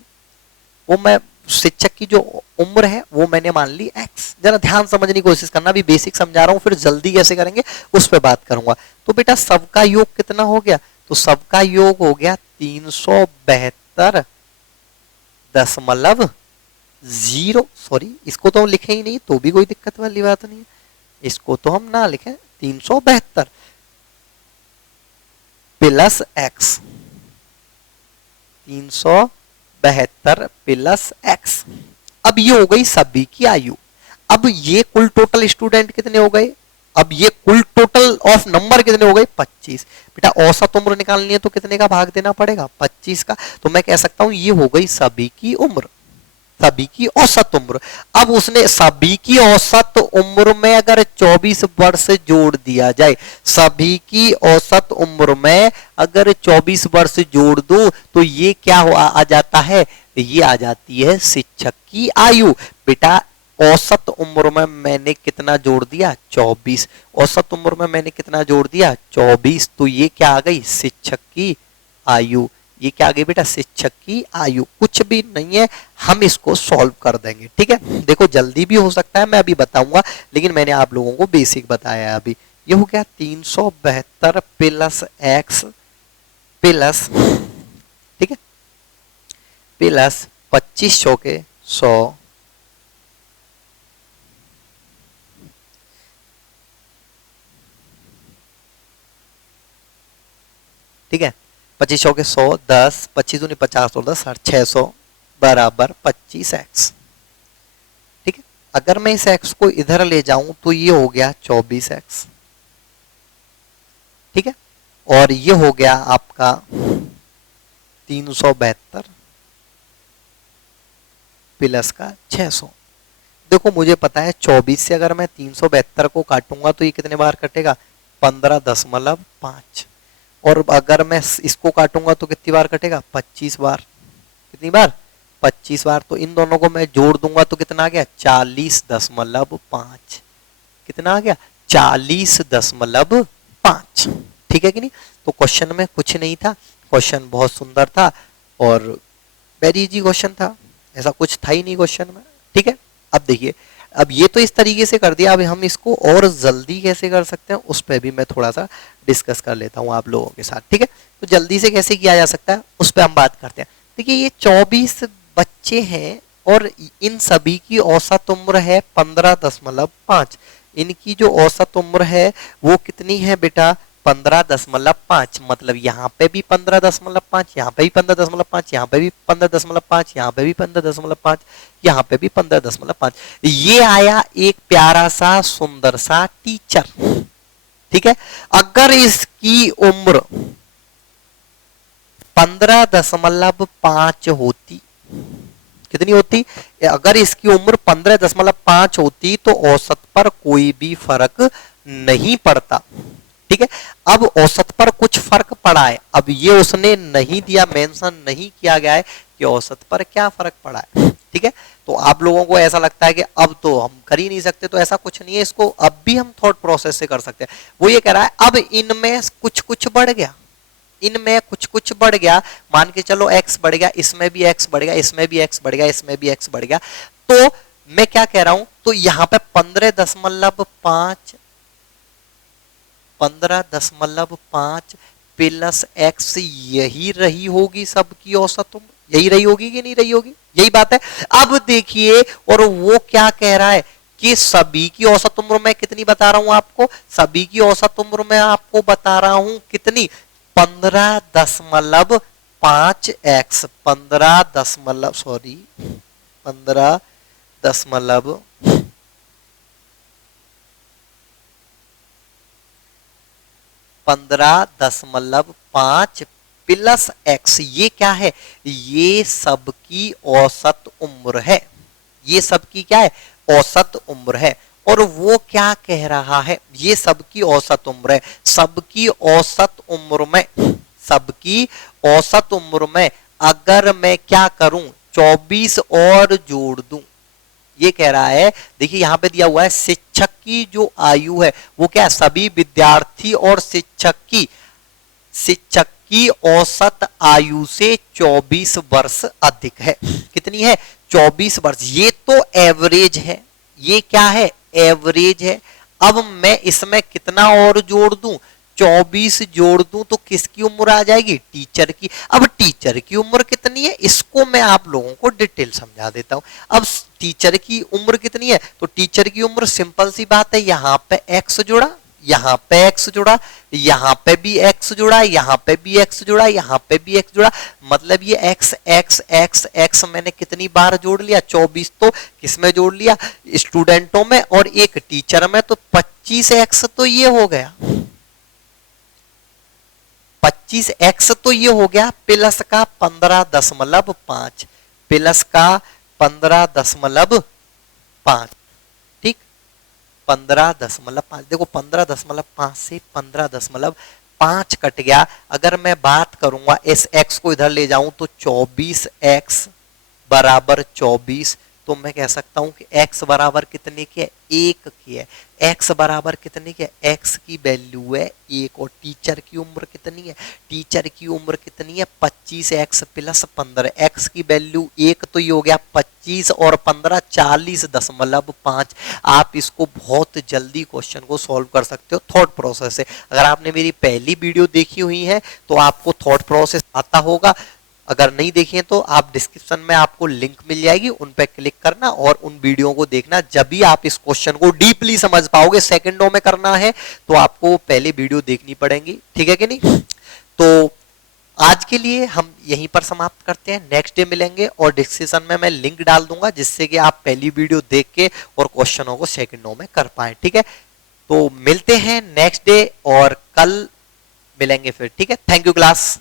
वो मैं, शिक्षक की जो उम्र है वो मैंने मान ली x। जरा ध्यान समझने की कोशिश करना, अभी बेसिक समझा रहा हूं, फिर जल्दी कैसे करेंगे उस पर बात करूंगा। तो बेटा सबका योग कितना हो गया? तो सबका योग हो गया 372.0। सॉरी, इसको तो हम लिखे ही नहीं तो भी कोई दिक्कत वाली बात नहीं है, इसको तो हम ना लिखे। 372 प्लस x, 372 प्लस x। अब ये हो गई सभी की आयु। अब ये कुल टोटल स्टूडेंट कितने हो गए? अब ये कुल टोटल ऑफ नंबर कितने हो गए? 25। बेटा औसत उम्र निकालनी है तो कितने का भाग देना पड़ेगा? 25 का। तो मैं कह सकता हूं ये हो गई सभी की उम्र, सभी की औसत उम्र। अब उसने सभी की औसत उम्र में अगर 24 वर्ष जोड़ दिया जाए, सभी की औसत उम्र में अगर 24 वर्ष जोड़ दो तो ये क्या आ जाता है? ये आ जाती है शिक्षक की आयु। बेटा औसत उम्र में मैंने कितना जोड़ दिया 24, औसत उम्र में मैंने कितना जोड़ दिया 24, तो ये क्या आ गई शिक्षक की आयु। ये क्या आ गई बेटा शिक्षक की आयु, कुछ भी नहीं है, हम इसको सॉल्व कर देंगे। ठीक है, देखो जल्दी भी हो सकता है, मैं अभी बताऊंगा, लेकिन मैंने आप लोगों को बेसिक बताया है अभी। ये हो गया 372 प्लस एक्स प्लस, ठीक है, प्लस 2500 के 100, ठीक है, 2500 के 100, 10, 25 दूनी 50 और 10 600 बराबर 25x। ठीक है, अगर मैं इस x को इधर ले जाऊं तो ये हो गया 24x। ठीक है, और ये हो गया आपका 372 प्लस का 600। देखो मुझे पता है 24 से अगर मैं 372 को काटूंगा तो ये कितने बार कटेगा 15.5, और अगर मैं इसको काटूंगा तो कितनी बार कटेगा 25 बार। कितनी बार 25 बार। तो इन दोनों को मैं जोड़ दूंगा तो कितना आ गया 40.5। कितना आ गया 40.5। ठीक है कि नहीं। तो क्वेश्चन में कुछ नहीं था, क्वेश्चन बहुत सुंदर था और वेरी इजी क्वेश्चन था, ऐसा कुछ था ही नहीं क्वेश्चन में। ठीक है, अब देखिए, अब ये तो इस तरीके से कर दिया, अब हम इसको और जल्दी कैसे कर सकते हैं उस पर भी मैं थोड़ा सा डिस्कस कर लेता हूं आप लोगों के साथ। ठीक है, तो जल्दी से कैसे किया जा सकता है उस पर हम बात करते हैं। देखिए ये 24 बच्चे हैं और इन सभी की औसत उम्र है 15.5। इनकी जो औसत उम्र है वो कितनी है बेटा 15.5। मतलब यहाँ पे भी 15.5, यहाँ पे भी 15.5, यहाँ पे भी 15.5, यहाँ पे भी 15.5, यहाँ पे भी 15.5। ये आया एक प्यारा सा सुंदर सा टीचर। ठीक है, अगर इसकी उम्र 15.5 होती, कितनी होती, अगर इसकी उम्र 15.5 होती तो औसत पर कोई भी फर्क नहीं पड़ता। ठीक है, अब औसत पर कुछ फर्क पड़ा है, अब ये उसने नहीं दिया, मेंशन नहीं किया गया है कि औसत पर क्या फर्क पड़ा है। ठीक है, तो आप लोगों को ऐसा लगता है कि अब तो हम कर ही नहीं सकते, तो ऐसा कुछ नहीं है, इसको अब भी हम थॉट प्रोसेस से कर सकते हैं। वो ये कह रहा है अब इनमें कुछ कुछ बढ़ गया, इनमें कुछ कुछ बढ़ गया, मान के चलो x बढ़ गया, इसमें भी x बढ़ गया, इसमें भी x बढ़ गया, इसमें भी x बढ़ गया, तो मैं क्या कह रहा हूं, तो यहां पे 15.5 प्लस x यही रही होगी सबकी औसत उम्र, यही रही होगी कि नहीं रही होगी, यही बात है। अब देखिए, और वो क्या कह रहा है कि सभी की औसत उम्र मैं कितनी बता रहा हूं आपको, सभी की औसत उम्र मैं आपको बता रहा हूं कितनी 15.5x, 15.5 प्लस x, ये क्या है, ये सबकी औसत उम्र है, ये सबकी क्या है औसत उम्र है। और वो क्या कह रहा है, ये सबकी औसत उम्र है, सबकी औसत उम्र में, सबकी औसत उम्र में अगर मैं क्या करूं 24 और जोड़ दूं, ये कह रहा है, देखिए यहां पे दिया हुआ है शिक्षक की जो आयु है वो क्या है, सभी विद्यार्थी और शिक्षक की औसत आयु से 24 वर्ष अधिक है। कितनी है 24 वर्ष। ये तो एवरेज है, ये क्या है एवरेज है। अब मैं इसमें कितना और जोड़ दूं 24 जोड़ दूं तो किसकी उम्र आ जाएगी टीचर की। अब टीचर की उम्र कितनी है इसको मैं आप लोगों को डिटेल समझा देता हूं। अब टीचर की उम्र कितनी है, तो टीचर की उम्र सिंपल सी बात है, यहां पे x जुड़ा, यहां पे x जुड़ा, यहां पे भी x जुड़ा, यहां पे भी x जुड़ा, यहां पे भी x जुड़ा, मतलब ये x x x x मैंने कितनी बार जोड़ लिया 24, तो किसमें जोड़ लिया स्टूडेंटों में और एक टीचर में, तो 25x तो ये हो गया, 25x तो ये हो गया, प्लस का 15.5 प्लस का 15.5, ठीक 15.5, देखो 15.5 से 15.5 कट गया। अगर मैं बात करूंगा इस x को इधर ले जाऊं तो 24x बराबर 24, तो मैं कह सकता हूं कि x बराबर कितने की है, 1 की है। x बराबर कितने की है, x की वैल्यू है 1, और टीचर की उम्र कितनी है, टीचर की उम्र कितनी है 25x प्लस 15, x की वैल्यू 1 तो ये हो गया 25 और 15 40.5। आप इसको बहुत जल्दी क्वेश्चन को सॉल्व कर सकते हो थॉट प्रोसेस से। अगर आपने मेरी पहली वीडियो देखी हुई है तो आपको थॉट प्रोसेस आता होगा, अगर नहीं देखिए तो आप डिस्क्रिप्शन में आपको लिंक मिल जाएगी, उन पे क्लिक करना और उन वीडियो को देखना, जब भी आप इस क्वेश्चन को डीपली समझ पाओगे। सेकंडों में करना है तो आपको पहले वीडियो देखनी पड़ेगी, ठीक है कि नहीं। तो आज के लिए हम यहीं पर समाप्त करते हैं, नेक्स्ट डे मिलेंगे और डिस्क्रिप्शन में मैं लिंक डाल दूंगा जिससे कि आप पहली वीडियो देख के और क्वेश्चनों को सेकंडों में कर पाए, ठीक है। तो मिलते हैं नेक्स्ट डे और कल मिलेंगे फिर, ठीक है। Thank you class.